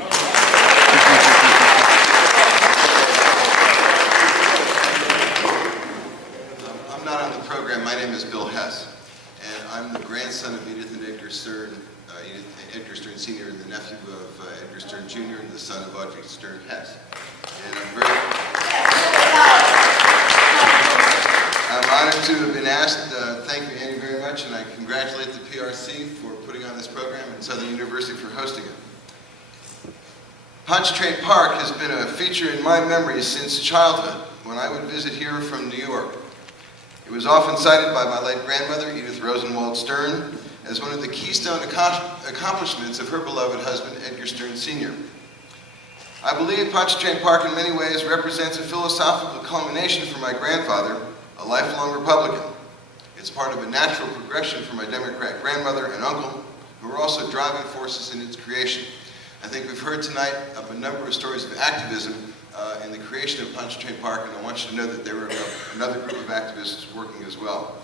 I'm not on the program. My name is Bill Hess, and I'm the grandson of Edith and Edgar Stern, Edgar Stern Sr. and the nephew of Edgar Stern Jr. and the son of Audrey Stern Hess. And I'm honored to have been asked. Thank you, Andy, very much, and I congratulate the PRC for putting on this program and Southern University for hosting it. Pontchartrain Park has been a feature in my memory since childhood, when I would visit here from New York. It was often cited by my late grandmother, Edith Rosenwald Stern, as one of the keystone accomplishments of her beloved husband, Edgar Stern Sr. I believe Pontchartrain Park in many ways represents a philosophical culmination for my grandfather, a lifelong Republican. It's part of a natural progression for my Democrat grandmother and uncle, who were also driving forces in its creation. I think we've heard tonight of a number of stories of activism in the creation of Pontchartrain Park, and I want you to know that there were another group of activists working as well.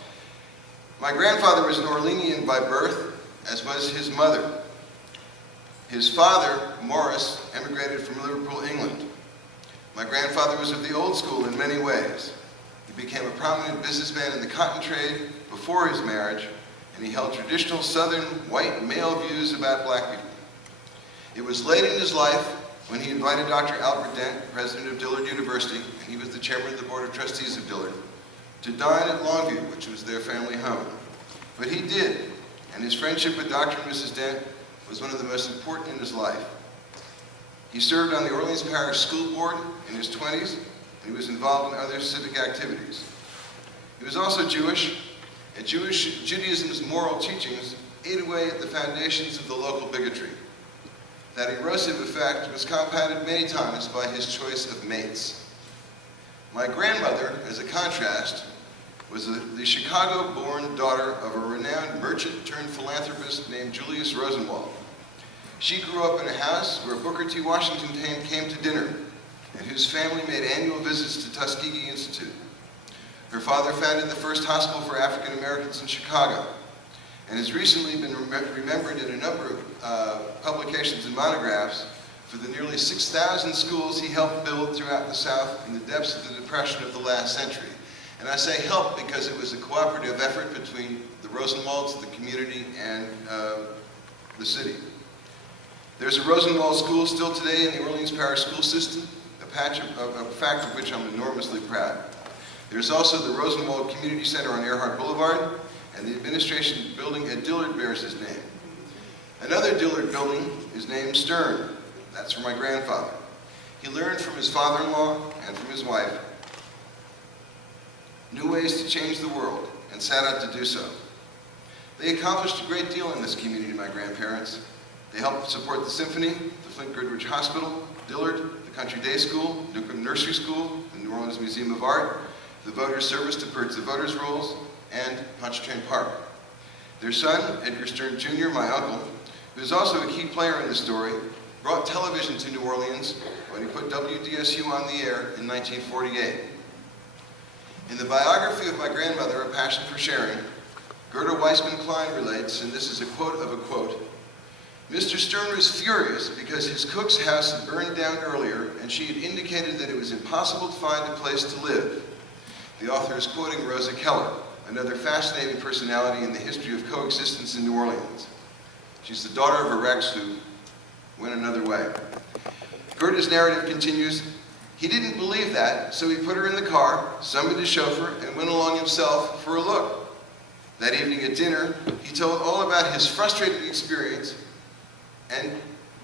My grandfather was an Orleanian by birth, as was his mother. His father, Morris, emigrated from Liverpool, England. My grandfather was of the old school in many ways. He became a prominent businessman in the cotton trade before his marriage, and he held traditional Southern white male views about black people. It was late in his life when he invited Dr. Albert Dent, president of Dillard University, and he was the chairman of the board of trustees of Dillard, to dine at Longview, which was their family home. But he did, and his friendship with Dr. and Mrs. Dent was one of the most important in his life. He served on the Orleans Parish School Board in his 20s, and he was involved in other civic activities. He was also Jewish, and Judaism's moral teachings ate away at the foundations of the local bigotry. That erosive effect was compounded many times by his choice of mates. My grandmother, as a contrast, was the Chicago-born daughter of a renowned merchant-turned-philanthropist named Julius Rosenwald. She grew up in a house where Booker T. Washington came to dinner, and whose family made annual visits to Tuskegee Institute. Her father founded the first hospital for African Americans in Chicago, and has recently been remembered in a number of publications and monographs for the nearly 6,000 schools he helped build throughout the South in the depths of the Depression of the last century. And I say help because it was a cooperative effort between the Rosenwalds, the community, and the city. There's a Rosenwald school still today in the Orleans Parish school system, a fact of which I'm enormously proud. There's also the Rosenwald Community Center on Earhart Boulevard, and the administration building at Dillard bears his name. Another Dillard building is named Stern. That's for my grandfather. He learned from his father-in-law and from his wife new ways to change the world and set out to do so. They accomplished a great deal in this community, my grandparents. They helped support the Symphony, the Flint Goodrich Hospital, Dillard, the Country Day School, Newcomb Nursery School, the New Orleans Museum of Art, the Voters Service to purge the voters' rolls, and Pontchartrain Park. Their son, Edgar Stern Jr., my uncle, who is also a key player in the story, brought television to New Orleans when he put WDSU on the air in 1948. In the biography of my grandmother, A Passion for Sharing, Gerda Weissman Clyde relates, and this is a quote of a quote, Mr. Stern was furious because his cook's house had burned down earlier and she had indicated that it was impossible to find a place to live. The author is quoting Rosa Keller, another fascinating personality in the history of coexistence in New Orleans. She's the daughter of a Rex who went another way. Gerda's narrative continues, he didn't believe that, so he put her in the car, summoned his chauffeur, and went along himself for a look. That evening at dinner, he told all about his frustrating experience and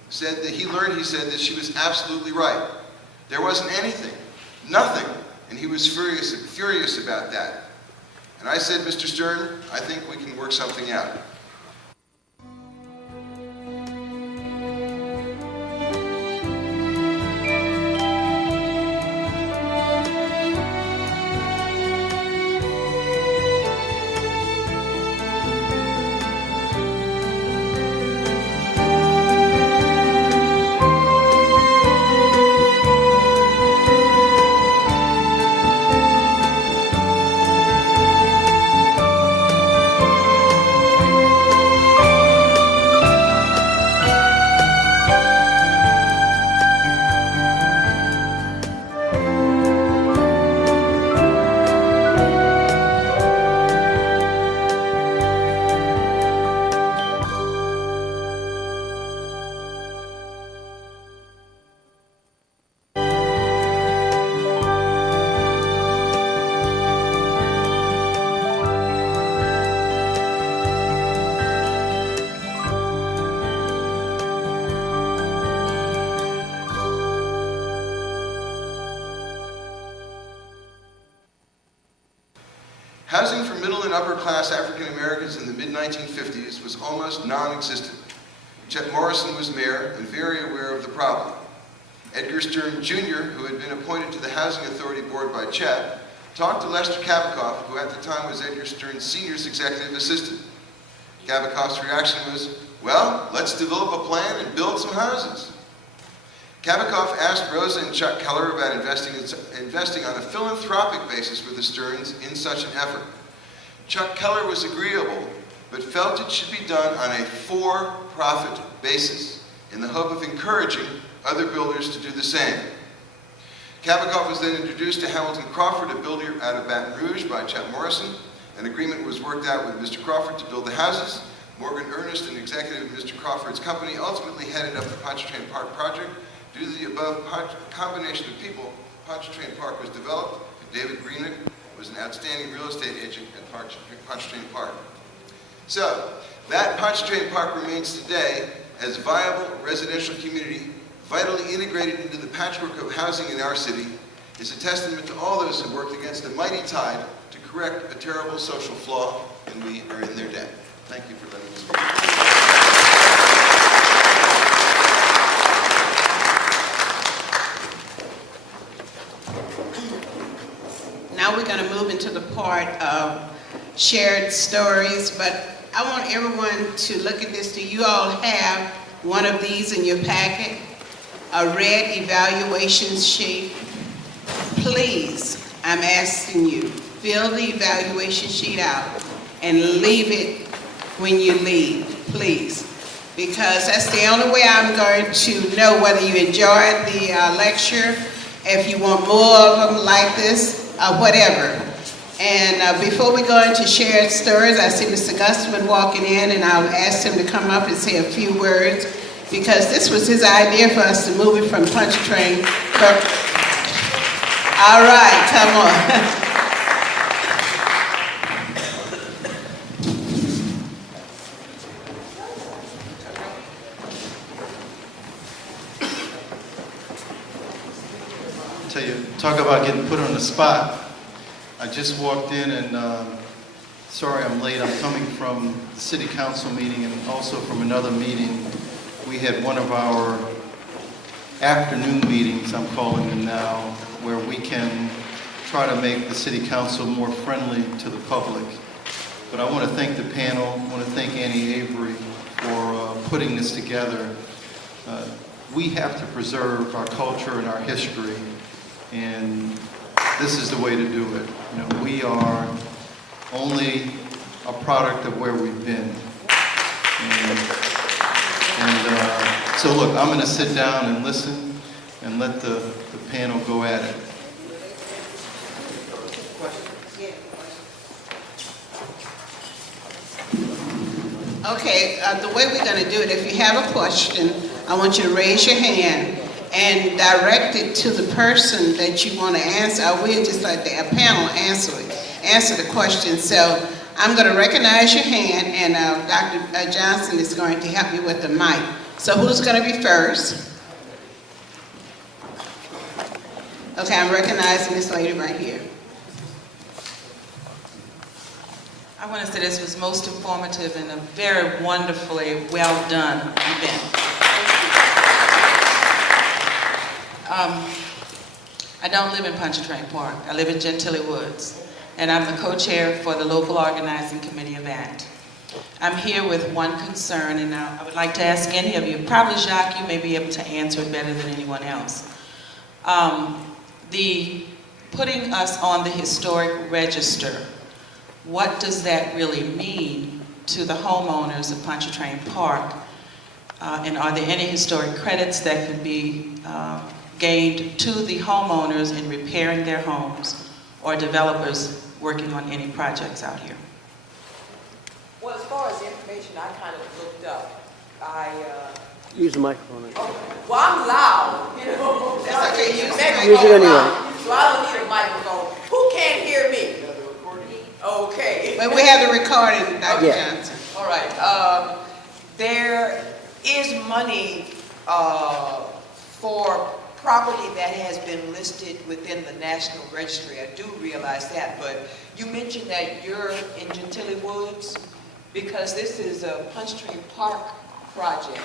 said that he said that she was absolutely right. There wasn't anything, nothing, and he was furious about that. And I said, Mr. Stern, I think we can work something out. Housing for middle and upper class African Americans in the mid-1950s was almost non-existent. Chet Morrison was mayor and very aware of the problem. Edgar Stern Jr., who had been appointed to the Housing Authority Board by Chet, talked to Lester Kabikoff, who at the time was Edgar Stern Sr.'s executive assistant. Kabikoff's reaction was, well, let's develop a plan and build some houses. Kabikoff asked Rosa and Chuck Keller about investing on a philanthropic basis with the Sterns in such an effort. Chuck Keller was agreeable, but felt it should be done on a for-profit basis in the hope of encouraging other builders to do the same. Kabikoff was then introduced to Hamilton Crawford, a builder out of Baton Rouge, by Chet Morrison. An agreement was worked out with Mr. Crawford to build the houses. Morgan Ernest, an executive of Mr. Crawford's company, ultimately headed up the Pontchartrain Park project. Due to the above combination of people, Pontchartrain Park was developed. David Greenick was an outstanding real estate agent at Pontchartrain Park. So, that Pontchartrain Park remains today as a viable residential community vitally integrated into the patchwork of housing in our city, is a testament to all those who worked against a mighty tide to correct a terrible social flaw, and we are in their debt. Thank you for letting me speak. Now we're going to move into the part of shared stories, but I want everyone to look at this. Do you all have one of these in your packet? A red evaluation sheet? Please, I'm asking you, fill the evaluation sheet out and leave it when you leave, please. Because that's the only way I'm going to know whether you enjoyed the lecture, if you want more of them like this, whatever. And before we go into shared stories, I see Mr. Gustman walking in, and I'll ask him to come up and say a few words, because this was his idea for us to move it from Pontchartrain. All right, come on. Tell you, talk about getting put on the spot. I just walked in and, sorry I'm late, I'm coming from the city council meeting and also from another meeting. We had one of our afternoon meetings, I'm calling them now, where we can try to make the city council more friendly to the public. But I want to thank the panel, I want to thank Annie Avery for putting this together. We have to preserve our culture and our history, and this is the way to do it. You know, we are only a product of where we've been. So look, I'm going to sit down and listen and let the panel go at it. Okay, the way we're going to do it, if you have a question, I want you to raise your hand and direct it to the person that you want to answer. Or we'll just let the panel answer the question. So I'm going to recognize your hand, and Dr. Johnson is going to help you with the mic. So who's going to be first? Okay, I'm recognizing this lady right here. I want to say this was most informative and a very wonderfully well done event. I don't live in Pontchartrain Park. I live in Gentilly Woods, and I'm the co-chair for the local organizing committee of ACT. I'm here with one concern, and I would like to ask any of you, probably Jacques, you may be able to answer it better than anyone else. The putting us on the historic register, what does that really mean to the homeowners of Pontchartrain Park? And are there any historic credits that could be gained to the homeowners in repairing their homes, or developers working on any projects out here? Well, as far as the information I kind of looked up, Use the microphone. well, I'm loud, you know. That's okay, use it anyway. So I don't need a microphone. Who can't hear me? Okay. But we have the recording, Dr. Yeah. Johnson. All right. There is money for property that has been listed within the National Registry. I do realize that, but you mentioned that you're in Gentilly Woods, because this is a Pontchartrain Park project.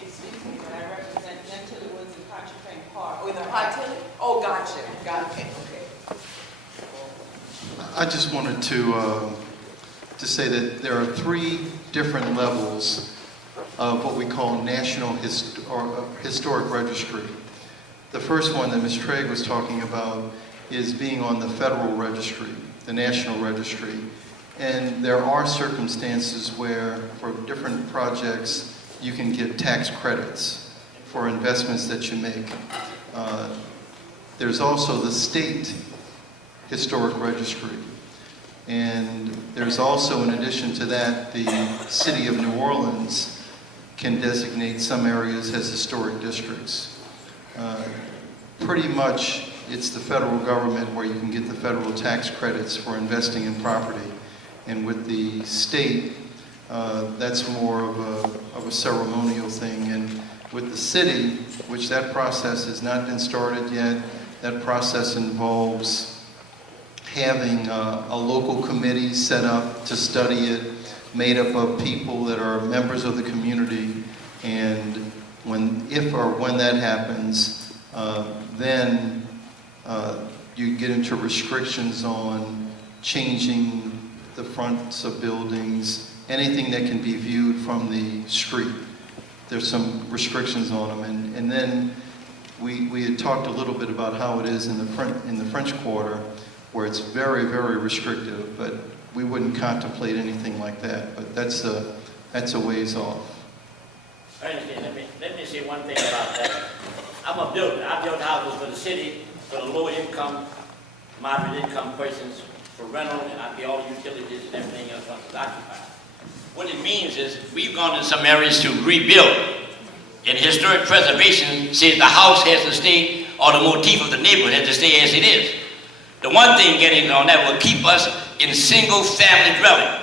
Excuse me, but I represent Gentilly Woods and Pontchartrain Park. Oh, in the Pontchartrain? Oh, gotcha. Okay. I just wanted to say that there are 3 different levels of what we call National Historic Registry. The first one that Ms. Trigg was talking about is being on the federal registry, the National Registry. And there are circumstances where, for different projects, you can get tax credits for investments that you make. There's also the state historic registry. And there's also, in addition to that, the city of New Orleans can designate some areas as historic districts. Pretty much, it's the federal government where you can get the federal tax credits for investing in property. And with the state, that's more of a ceremonial thing. And with the city, which that process has not been started yet. That process involves having a local committee set up to study it, made up of people that are members of the community, and if or when that happens, then you get into restrictions on changing the fronts of buildings, anything that can be viewed from the street. There's some restrictions on them, and then we had talked a little bit about how it is in the French Quarter, where it's very, very restrictive, but we wouldn't contemplate anything like that. But that's a ways off. I understand. Let me say one thing about that. I'm a builder. I build houses for the city, for the lower income, moderate income persons, for rental, and I pay all the utilities and everything else once it's occupied. What it means is we've gone to some areas to rebuild. And historic preservation says the house has to stay, or the motif of the neighborhood has to stay as it is. The one thing getting on that will keep us in single-family dwelling.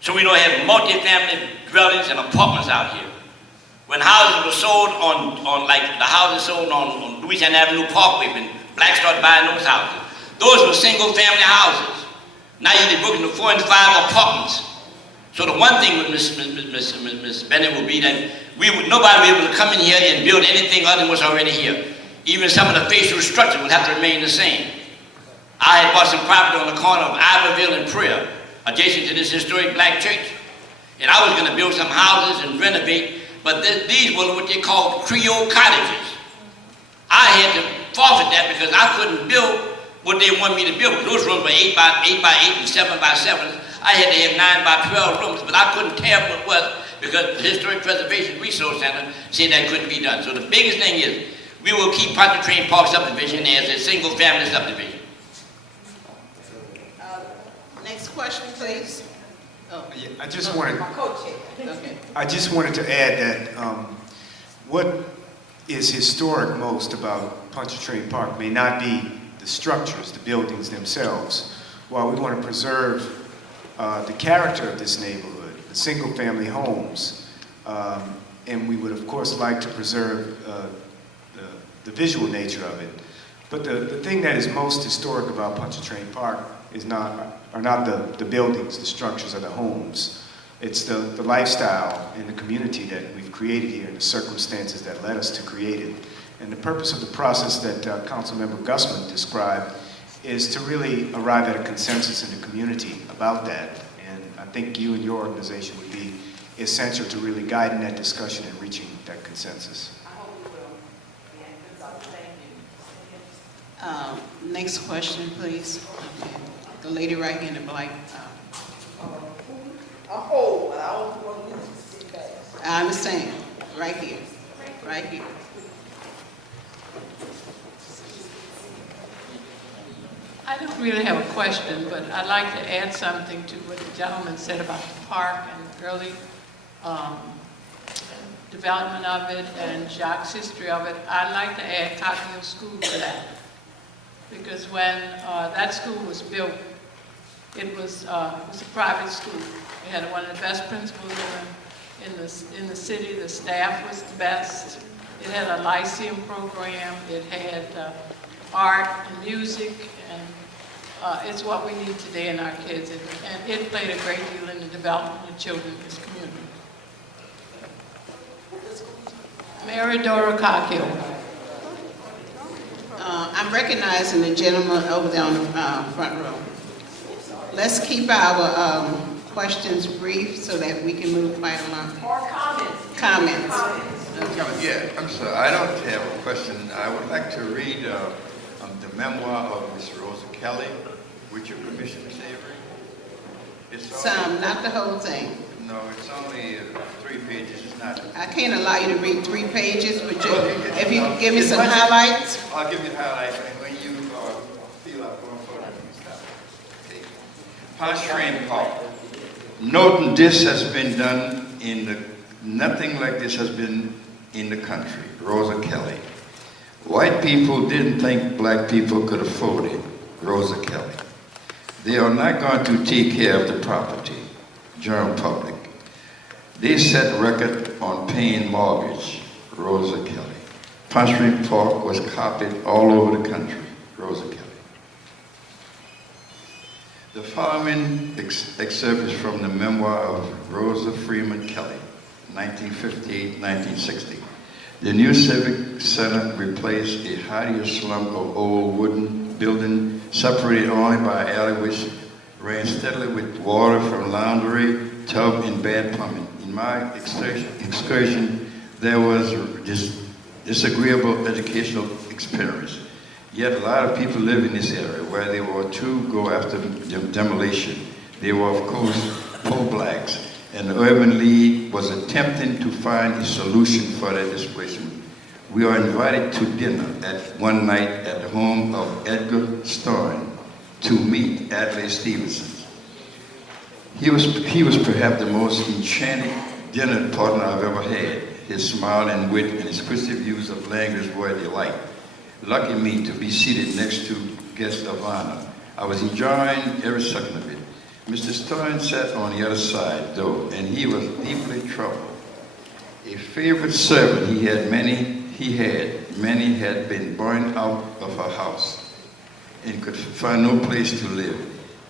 So we don't have multi-family dwellings and apartments out here. When houses were sold on like the houses sold on Louisiana Avenue Parkway, when blacks started buying those houses, those were single-family houses. Now you're broken to 4 and 5 apartments. So the one thing with Miss Bennett would be that nobody would be able to come in here and build anything other than what's already here. Even some of the facial structure would have to remain the same. I had bought some property on the corner of Iberville and Prayer, adjacent to this historic black church. And I was going to build some houses and renovate, but these were what they call Creole cottages. I had to forfeit that because I couldn't build what they wanted me to build. Those rooms were 8 by 8 and 7 by 7. I had to have 9 by 12 rooms, but I couldn't tear what it was because the Historic Preservation Resource Center said that couldn't be done. So the biggest thing is we will keep Pontchartrain Park subdivision as a single-family subdivision. Next question, please. Oh. Yeah, I just wanted Okay. to add that what is historic most about Pontchartrain Park may not be the structures, the buildings themselves. While we want to preserve the character of this neighborhood, the single-family homes, and we would of course like to preserve the visual nature of it. But the thing that is most historic about Pontchartrain Park are not the buildings, the structures, or the homes. It's the lifestyle and the community that we've created here and the circumstances that led us to create it. And the purpose of the process that Councilmember Gusman described is to really arrive at a consensus in the community about that. And I think you and your organization would be essential to really guiding that discussion and reaching that consensus. Next question, please. Okay. The lady right here in the black. I understand. Right here. Right here. I don't really have a question, but I'd like to add something to what the gentleman said about the park and early development of it and Jacques' history of it. I'd like to add Cotton School to that. Because when that school was built, it was a private school. It had one of the best principals in the city. The staff was the best. It had a lyceum program. It had art and music, and it's what we need today in our kids. And it played a great deal in the development of children in this community. Mary Dora Cockhill. I'm recognizing the gentleman over there on the front row. Let's keep our questions brief so that we can move quite along. Or comments. Comments. Okay. Yeah, I'm sorry. I don't have a question. I would like to read the memoir of Miss Rosa Kelly, with your permission, Ms. Avery. It's Some, not the whole thing. No, it's only 3 pages. It's not. I can't allow you to read 3 pages, but if you could give me some highlights. I'll give you the highlights, and when you feel like going further, you stop. Okay. Pontchartrain Park. Noting this has been done nothing like this has been in the country. Rosa Kelly. White people didn't think black people could afford it. Rosa Kelly. They are not going to take care of the property. General public. They set record on paying mortgage. Rosa Kelly. Pontchartrain Park was copied all over the country, Rosa Kelly. The following excerpt is from the memoir of Rosa Freeman Kelly, 1958-1960. The new Civic Center replaced a hideous slum of old wooden building separated only by an alley which ran steadily with water from laundry, tub, and bad plumbing. In my excursion, there was this disagreeable educational experience. Yet a lot of people live in this area where they were to go after demolition. They were, of course, poor blacks, and the Urban League was attempting to find a solution for their displacement. We are invited to dinner one night at the home of Edgar Stein to meet Adlai Stevenson. He was perhaps the most enchanting dinner partner I've ever had. His smile and wit and his exquisite views of language were a delight. Lucky me to be seated next to guest of honor. I was enjoying every second of it. Mr. Stein sat on the other side, though, and he was deeply troubled. A favorite servant he had many had been burned out of her house and could find no place to live.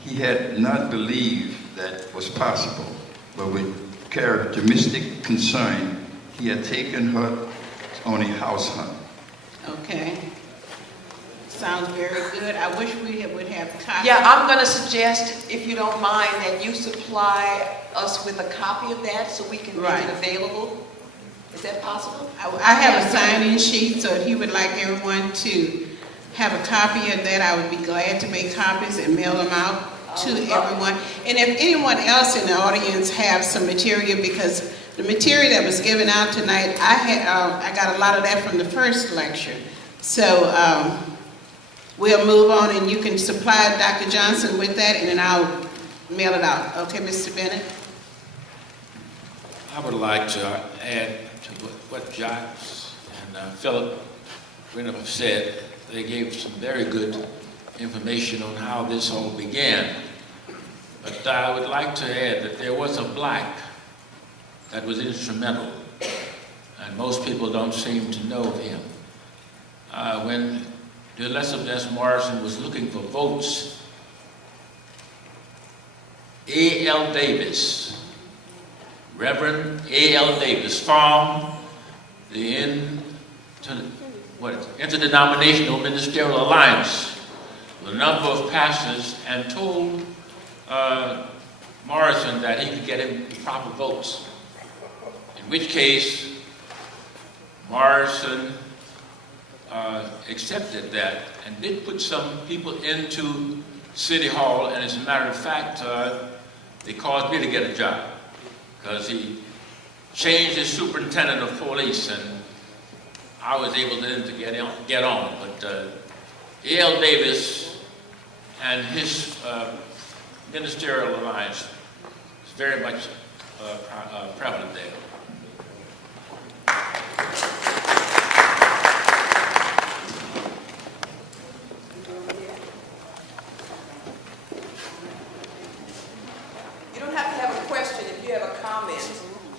He had not believed that was possible, but with characteristic concern, he had taken her on a house hunt. Okay. Sounds very good. I wish we would have copies. Yeah, I'm going to suggest, if you don't mind, that you supply us with a copy of that so we can make it available. Is that possible? I have a sign-in sheet, so if you would like everyone to have a copy of that, I would be glad to make copies and mail them out to everyone. And if anyone else in the audience have some material, because the material that was given out tonight, I got a lot of that from the first lecture. So we'll move on, and you can supply Dr. Johnson with that, and then I'll mail it out. Okay, Mr. Bennett? I would like to add to what Jacques and Philip Grenoff said. They gave some very good information on how this all began. But I would like to add that there was a black that was instrumental, and most people don't seem to know of him. When Elizabeth Morrison was looking for votes, A.L. Davis, Reverend A.L. Davis, formed the Interdenominational Ministerial Alliance with a number of pastors and told Morrison that he could get him the proper votes, in which case Morrison accepted that and did put some people into City Hall, and as a matter of fact, they caused me to get a job because he changed his superintendent of police, and I was able then to get on. But A.L. Davis and his ministerial alliance is very much prevalent there. You don't have to have a question if you have a comment.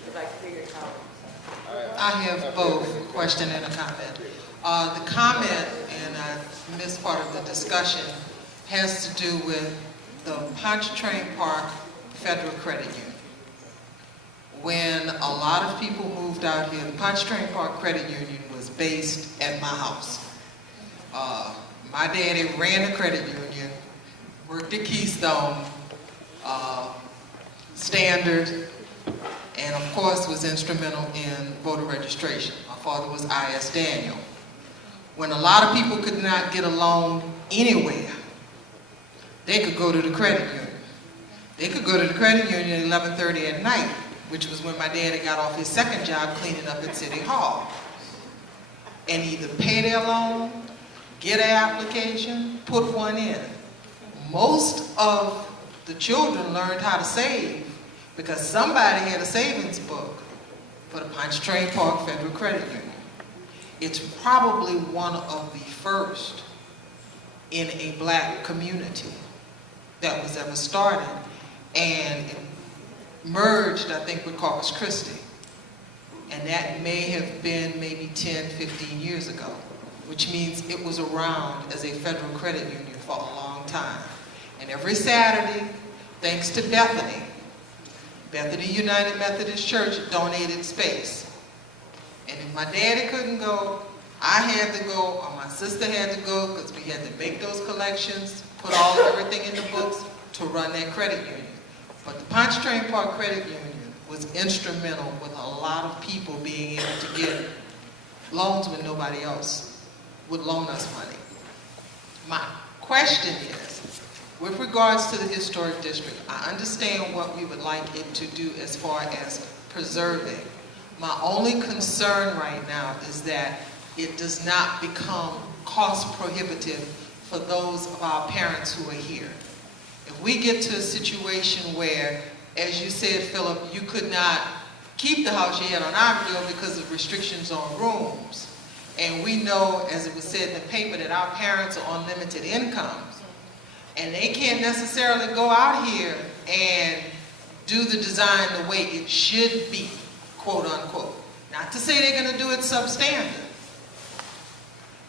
I'd like to hear your comment. I have both a question and a comment. The comment, and I missed part of the discussion, has to do with the Pontchartrain Park Federal Credit Union. When a lot of people moved out here, the Pontchartrain Park Credit Union was based at my house. My daddy ran the credit union, worked at Keystone, Standard, and of course was instrumental in voter registration. My father was I.S. Daniel. When a lot of people could not get a loan anywhere, they could go to the credit union. They could go to the credit union at 11:30 at night, which was when my daddy got off his second job cleaning up at City Hall, and either pay their loan, get an application, put one in. Most of the children learned how to save because somebody had a savings book for the Pontchartrain Park Federal Credit Union. It's probably one of the first in a black community that was ever started, and it merged, I think, with Corpus Christi. And that may have been maybe 10, 15 years ago, which means it was around as a federal credit union for a long time. And every Saturday, thanks to Bethany United Methodist Church donated space. And if my daddy couldn't go, I had to go, or my sister had to go, because we had to make those collections, put everything in the books to run that credit union. But the Pontchartrain Park Credit Union was instrumental with a lot of people being able to get loans when nobody else would loan us money. My question is, with regards to the historic district, I understand what we would like it to do as far as preserving. My only concern right now is that it does not become cost prohibitive for those of our parents who are here. If we get to a situation where, as you said, Philip, you could not keep the house you had on Ivory because of restrictions on rooms, and we know, as it was said in the paper, that our parents are on limited incomes, and they can't necessarily go out here and do the design the way it should be, quote unquote. Not to say they're going to do it substandard.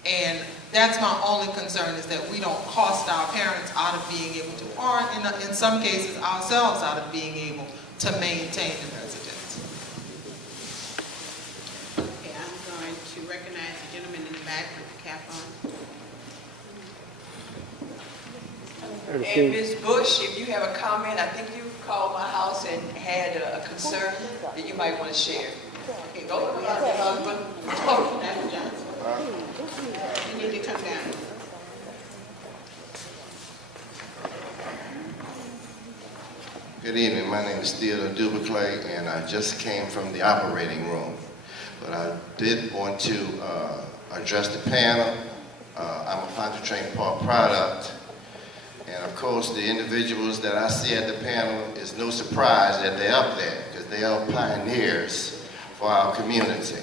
And that's my only concern, is that we don't cost our parents out of being able to, or in some cases ourselves out of being able to maintain the residence. Okay, I'm going to recognize the gentleman in the back with the cap on. And Ms. Bush, if you have a comment, I think you called my house and had a concern that you might want to share. Okay, go ahead, husband. Oh, Dr. Johnson. You need to come down. Good evening. My name is Theodore Dubaclay, and I just came from the operating room. But I did want to address the panel. I'm a Pontchartrain Park product. And of course, the individuals that I see at the panel, is no surprise that they're up there, because they are pioneers for our community.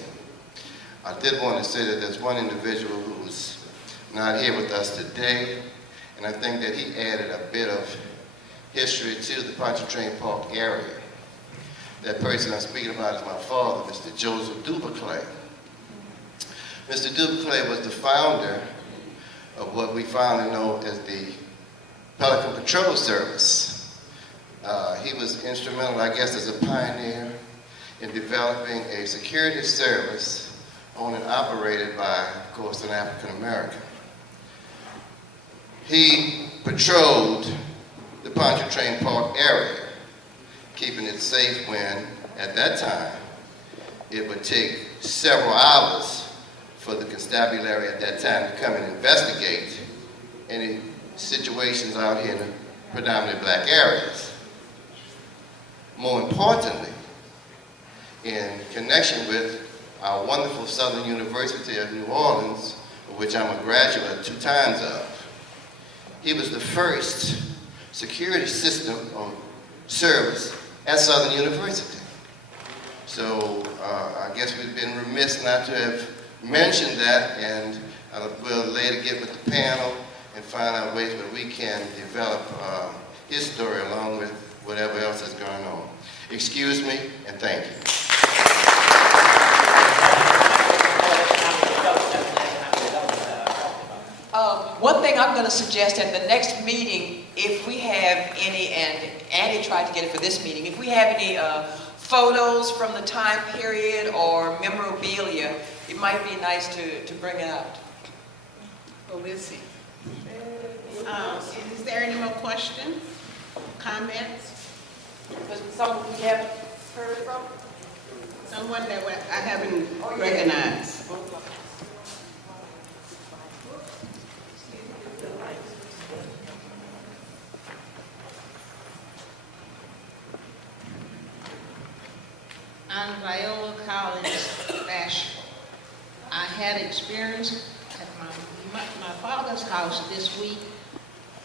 I did want to say that there's one individual who's not here with us today, and I think that he added a bit of history to the Pontchartrain Park area. That person I'm speaking about is my father, Mr. Joseph Dubaclay. Mr. Dubaclay was the founder of what we finally know as the Pelican Patrol Service. He was instrumental, I guess, as a pioneer in developing a security service owned and operated by, of course, an African American. He patrolled the Pontchartrain Park area, keeping it safe when, at that time, it would take several hours for the constabulary at that time to come and investigate any situations out here in the predominantly black areas. More importantly, in connection with our wonderful Southern University of New Orleans, of which I'm a graduate 2 times of, he was the first security system or service at Southern University. So I guess we've been remiss not to have mentioned that, and we'll later get with the panel and find out ways where we can develop his story along with whatever else is going on. Excuse me, and thank you. One thing I'm going to suggest at the next meeting, if we have any, and Annie tried to get it for this meeting, if we have any photos from the time period or memorabilia, it might be nice to bring it out. Well, we'll see. Is there any more questions, comments? Someone we haven't heard from? Someone that I haven't recognized. I'm Viola Collins Bashful. I had experience at my father's house this week,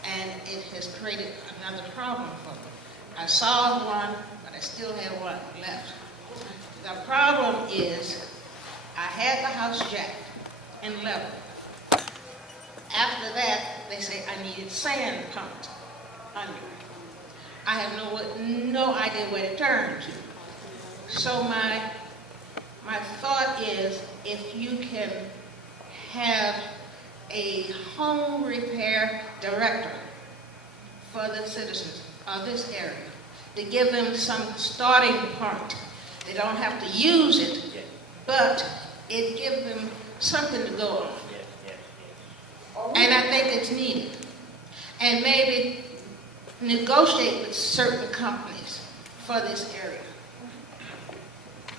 and it has created another problem for me. I solved one, but I still have one left. The problem is I had the house jacked and leveled. After that, they say I needed sand pumped under it. I have no idea where to turn to. So my my thought is if you can have a home repair director for the citizens of this area to give them some starting point. They don't have to use it, but it gives them something to go on. And I think it's needed. And maybe negotiate with certain companies for this area.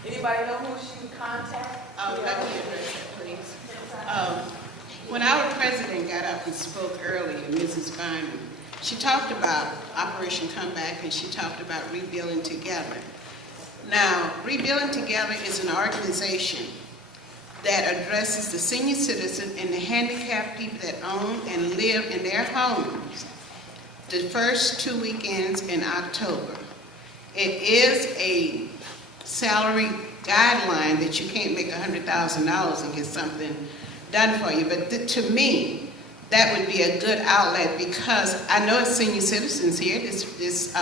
Anybody know who she would contact? Let me address that, please. When our president got up and spoke earlier, Mrs. Bynum, she talked about Operation Comeback and she talked about Rebuilding Together. Now, Rebuilding Together is an organization that addresses the senior citizen and the handicapped people that own and live in their homes the first 2 weekends in October. It is a salary guideline that you can't make $100,000 and get something done for you. But to me, that would be a good outlet because I know it's senior citizens here. This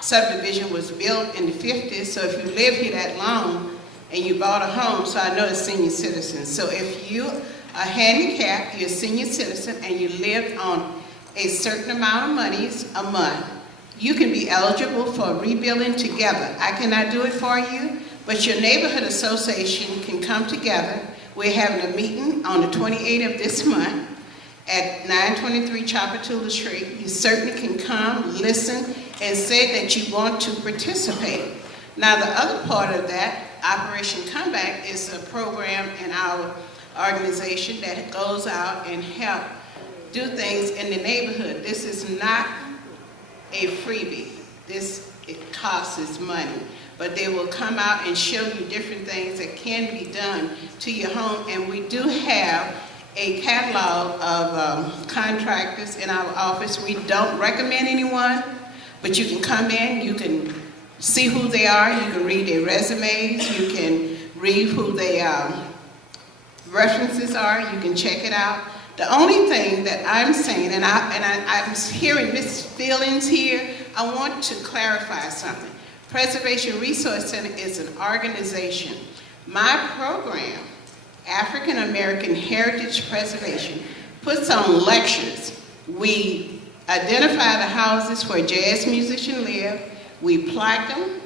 subdivision was built in the 50s, so if you live here that long and you bought a home, so I know it's senior citizens. So if you are handicapped, you're a senior citizen, and you live on a certain amount of monies a month, you can be eligible for Rebuilding Together. I cannot do it for you, but your neighborhood association can come together. We're having a meeting on the 28th of this month at 923 Chapatula Street. You certainly can come, listen, and say that you want to participate. Now, the other part of that, Operation Comeback, is a program in our organization that goes out and help do things in the neighborhood. This is not a freebie. It costs money. But they will come out and show you different things that can be done to your home. And we do have a catalog of contractors in our office. We don't recommend anyone, but you can come in, you can see who they are, you can read their resumes, you can read who their references are, you can check it out. The only thing that I'm saying, and I'm hearing mixed feelings here, I want to clarify something. Preservation Resource Center is an organization. My program, African American Heritage Preservation, puts on lectures. We identify the houses where jazz musicians live, we plaque them,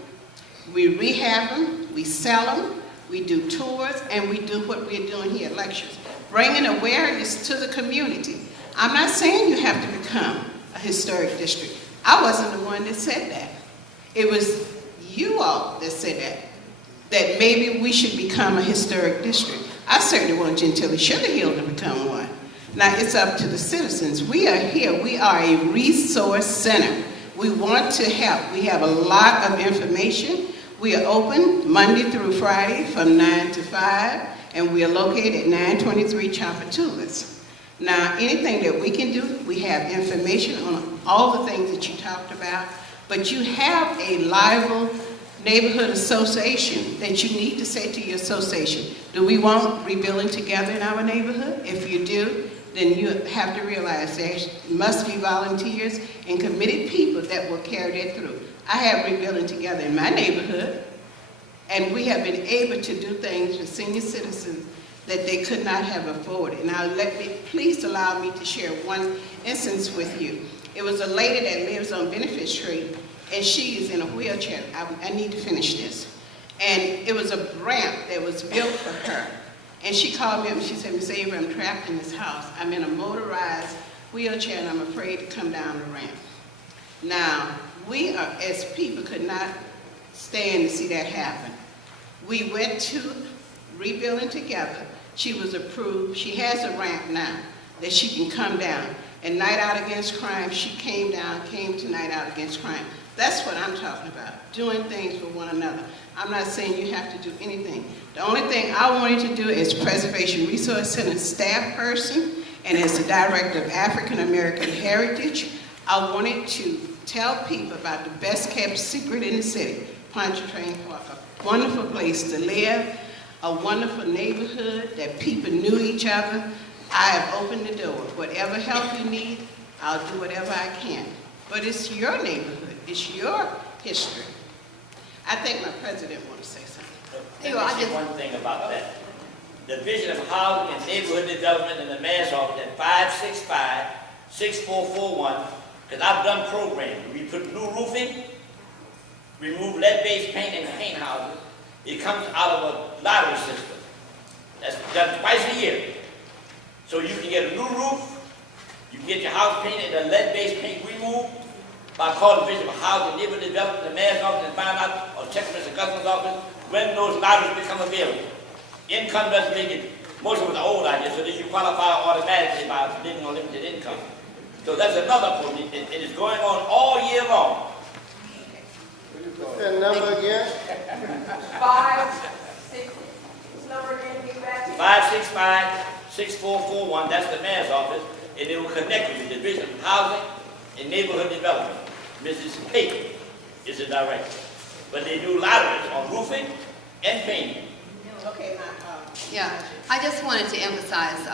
we rehab them, we sell them, we do tours, and we do what we're doing here, lectures. Bringing awareness to the community. I'm not saying you have to become a historic district. I wasn't the one that said that. It was you all that said that maybe we should become a historic district. I certainly want Gentilly Sugar Hill to become one. Now it's up to the citizens. We are here, we are a resource center. We want to help. We have a lot of information. We are open Monday through Friday from 9 to 5. And we are located at 923 Chapatulas. Now, anything that we can do, we have information on all the things that you talked about, but you have a liable neighborhood association that you need to say to your association, do we want Rebuilding Together in our neighborhood? If you do, then you have to realize there must be volunteers and committed people that will carry that through. I have Rebuilding Together in my neighborhood, and we have been able to do things for senior citizens that they could not have afforded. Now, please allow me to share one instance with you. It was a lady that lives on Benefit Street, and she is in a wheelchair. I need to finish this. And it was a ramp that was built for her. And she called me up and she said, Miss Avery, I'm trapped in this house. I'm in a motorized wheelchair and I'm afraid to come down the ramp. Now, we are, as people, could not stand to see that happen. We went to Rebuilding Together. She was approved. She has a ramp now that she can come down. And Night Out Against Crime, she came to Night Out Against Crime. That's what I'm talking about, doing things for one another. I'm not saying you have to do anything. The only thing I wanted to do as Preservation Resource Center staff person and as the Director of African American Heritage, I wanted to tell people about the best kept secret in the city, Pontchartrain Park, a wonderful place to live, a wonderful neighborhood that people knew each other. I have opened the door. Whatever help you need, I'll do whatever I can. But it's your neighborhood. It's your history. I think my president wants to say something. Let me say one thing about that. The Division of Housing and Neighborhood Development in the mayor's office at 565-6441, because I've done programs. We put new roofing, remove lead-based paint in the paint houses. It comes out of a lottery system. That's done twice a year. So you can get a new roof, you can get your house painted and a lead-based paint removed by calling the Division of Housing and Neighborhood Development in the mayor's office and find out, or check Mr. Gusman's office, when those lotteries become available. Income doesn't make it, most of us are old out here, so that you qualify automatically by living on limited income. So that's another point. It is going on all year long. That number again? 565-6441, that's the mayor's office, and they will connect with the Division of Housing and Neighborhood Development. Mrs. Payton is the director. But they do lotteries on roofing and painting. Okay, Yeah, I just wanted to emphasize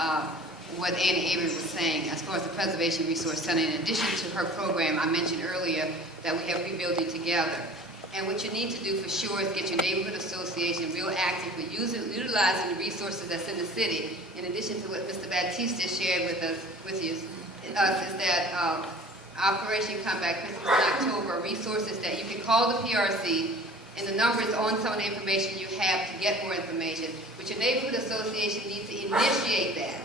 what Annie Avery was saying as far as the Preservation Resource Center. In addition to her program, I mentioned earlier that we have Rebuilding Together. And what you need to do for sure is get your neighborhood association real active with utilizing the resources that's in the city. In addition to what Mr. Baptiste just shared with us, is that Operation Comeback Christmas in October, resources that you can call the PRC, and the numbers on some of the information you have to get more information. But your neighborhood association needs to initiate that.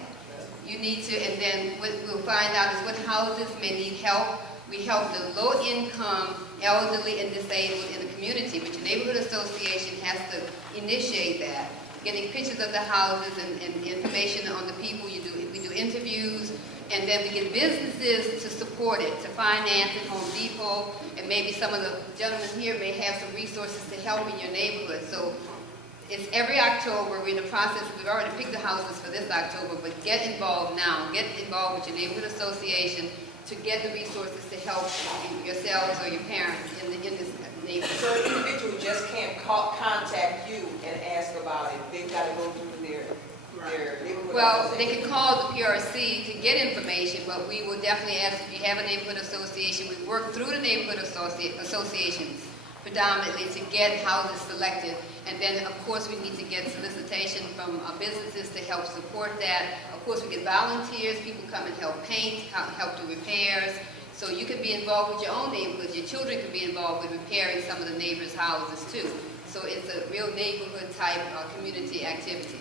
You need to, and then what we'll find out is what houses may need help. We help the low-income, elderly, and disabled in the community, but your neighborhood association has to initiate that. Getting pictures of the houses and information on the people we do interviews, and then we get businesses to support it, to finance it, Home Depot, and maybe some of the gentlemen here may have some resources to help in your neighborhood. So it's every October. We're in the process. We've already picked the houses for this October, but get involved now. Get involved with your neighborhood association to get the resources to help yourselves or your parents in this neighborhood. So an individual just can't contact you and ask about it. They've got to go through their neighborhood. Well, they can call the PRC to get information, but we will definitely ask if you have a neighborhood association. We work through the neighborhood associations predominantly to get houses selected. And then, of course, we need to get solicitation from businesses to help support that. Of course, we get volunteers. People come and help paint, help do repairs. So you can be involved with your own neighborhood. Your children can be involved with repairing some of the neighbors' houses, too. So it's a real neighborhood-type community activity.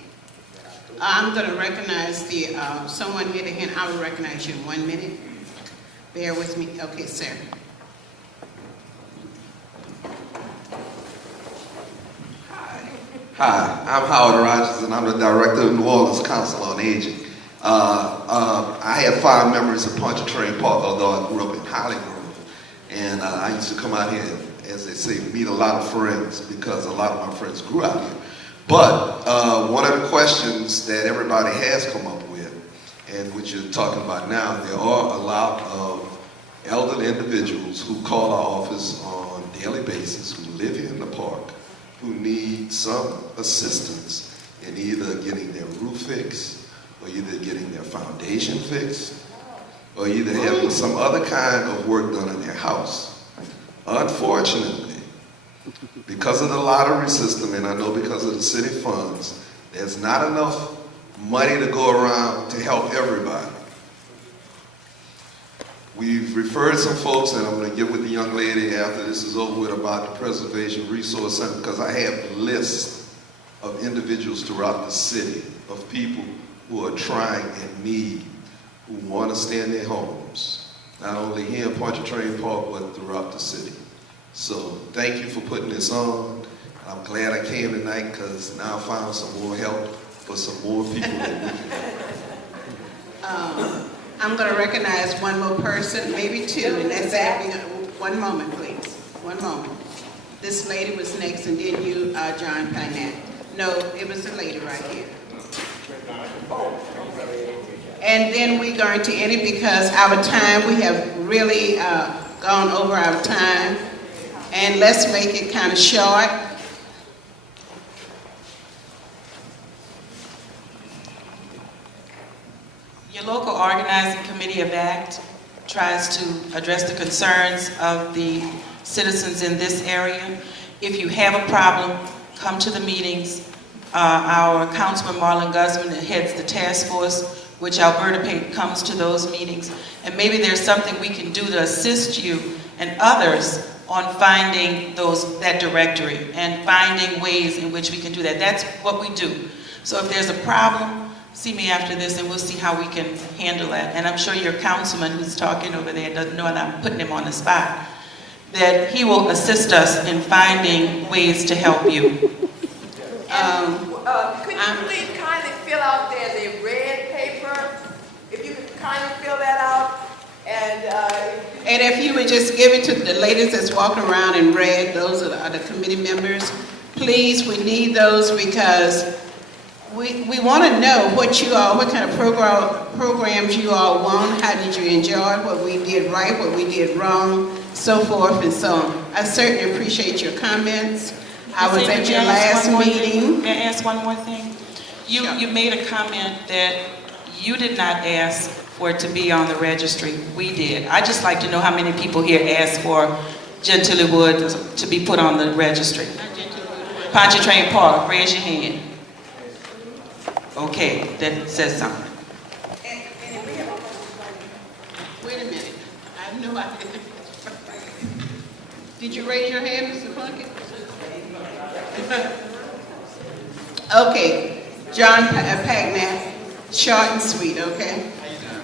I'm going to recognize someone here again. I will recognize you in 1 minute. Bear with me. Okay, sir. Hi, I'm Howard Rogers, and I'm the director of New Orleans Council on Aging. I have fond memories of Pontchartrain Park, although I grew up in Hollygrove. And I used to come out here, as they say, meet a lot of friends, because a lot of my friends grew out here. But one of the questions that everybody has come up with, and which you're talking about now, there are a lot of elderly individuals who call our office on a daily basis, who live here in the park, who need some assistance in either getting their roof fixed, or either getting their foundation fixed, or either having some other kind of work done in their house. Unfortunately, because of the lottery system, and I know because of the city funds, there's not enough money to go around to help everybody. We've referred some folks, and I'm going to get with the young lady after this is over with, about the Preservation Resource Center, because I have lists of individuals throughout the city of people who are trying and need, who want to stay in their homes, not only here in Pontchartrain Park, but throughout the city. So thank you for putting this on. I'm glad I came tonight, because now I found some more help for some more people that we can help. I'm going to recognize one more person, maybe two, and that's it. One moment, please. One moment. This lady was next, and then you, John Pinette. No, it was the lady right here. And then we're going to end it because our time, we have really gone over our time. And let's make it kind of short. Your local organizing committee of ACT tries to address the concerns of the citizens in this area. If you have a problem, come to the meetings. Our Councilman Marlon Guzman heads the task force, which Alberta Pate comes to those meetings. And maybe there's something we can do to assist you and others on finding that directory and finding ways in which we can do that. That's what we do. So if there's a problem, see me after this and we'll see how we can handle that. And I'm sure your councilman who's talking over there doesn't know that I'm putting him on the spot, that he will assist us in finding ways to help you. Could you please kindly fill out there the red paper? If you could kindly fill that out. And if you would just give it to the ladies that's walking around in red, those are the committee members, please, we need those because we want to know what kind of programs you all want, how did you enjoy, what we did right, what we did wrong, so forth and so on. I certainly appreciate your comments. I was at your last meeting. May I ask one more thing? You made a comment that you did not ask for it to be on the registry. We did. I'd just like to know how many people here asked for Gentilly Wood to be put on the registry. Pontchartrain Park, raise your hand. Okay, that says something. Wait a minute. I have no idea. Did you raise your hand, Mr. Plunkett? Okay, John Pagnap, short and sweet, okay?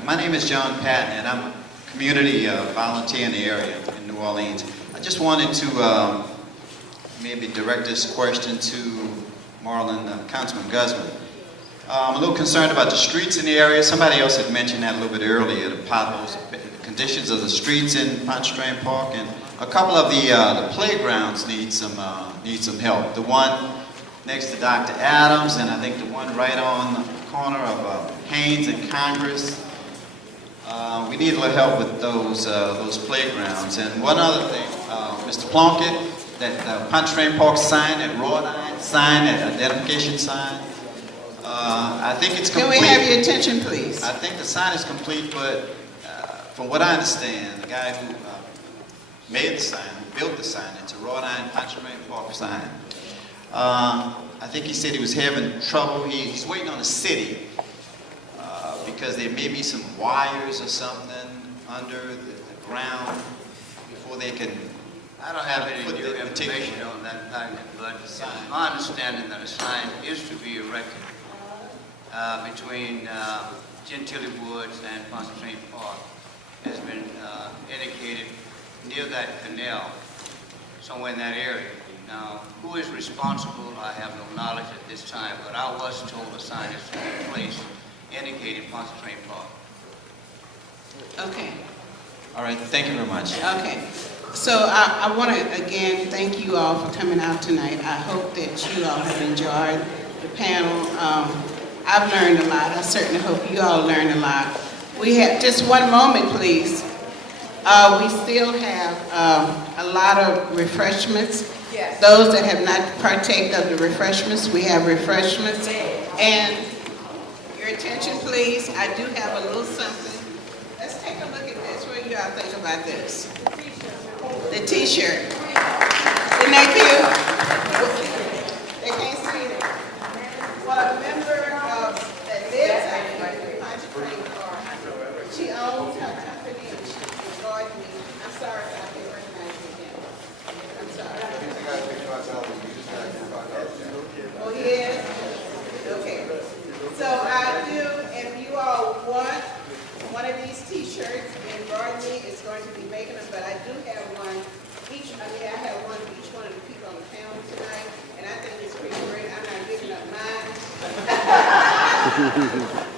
My name is John Patton, and I'm a community volunteer in the area in New Orleans. I just wanted to maybe direct this question to Marlon, Councilman Guzman. I'm a little concerned about the streets in the area. Somebody else had mentioned that a little bit earlier, the potholes, the conditions of the streets in Pontchartrain Park, and a couple of the playgrounds need some help. The one next to Dr. Adams, and I think the one right on the corner of Haynes and Congress. We need a little help with those playgrounds. And one other thing, Mr. Plunkett, that Pontchartrain Park sign, that wrought iron sign, that identification sign, I think it's complete. Can we have your attention, please? I think the sign is complete, but from what I understand, the guy who made the sign, who built the sign, it's a wrought iron Pontchartrain Park sign. I think he said he was having trouble. He's waiting on the city because there may be some wires or something under the ground before they can. I don't have any new information on that packet, but it's my understanding that a sign is to be erected between Gentilly Woods and Pontchartrain Park. Has been indicated near that canal, somewhere in that area. Now, who is responsible, I have no knowledge at this time, but I was told a sign is to be placed indicating Pontchartrain Park. Okay. All right, thank you very much. Okay. So I want to, again, thank you all for coming out tonight. I hope that you all have enjoyed the panel. I've learned a lot. I certainly hope you all learned a lot. We have, just one moment, please. We still have a lot of refreshments. Yes. Those that have not partaken of the refreshments, we have refreshments. And your attention, please. I do have a little something. Let's take a look at this. What do y'all think about this? The T-shirt. Isn't that cute? They can't see it. Well, a member that lives out here in Pontchartrain Park, she owns her company and she employed me. I'm sorry if I can't recognize you again. I'm sorry. Oh, yeah? Okay. So I do, if you all want one of these T-shirts, and Rodney is going to be making them, but I do have one I have one for each one of the people on the panel tonight, and I think it's pretty great. I'm not giving up mine.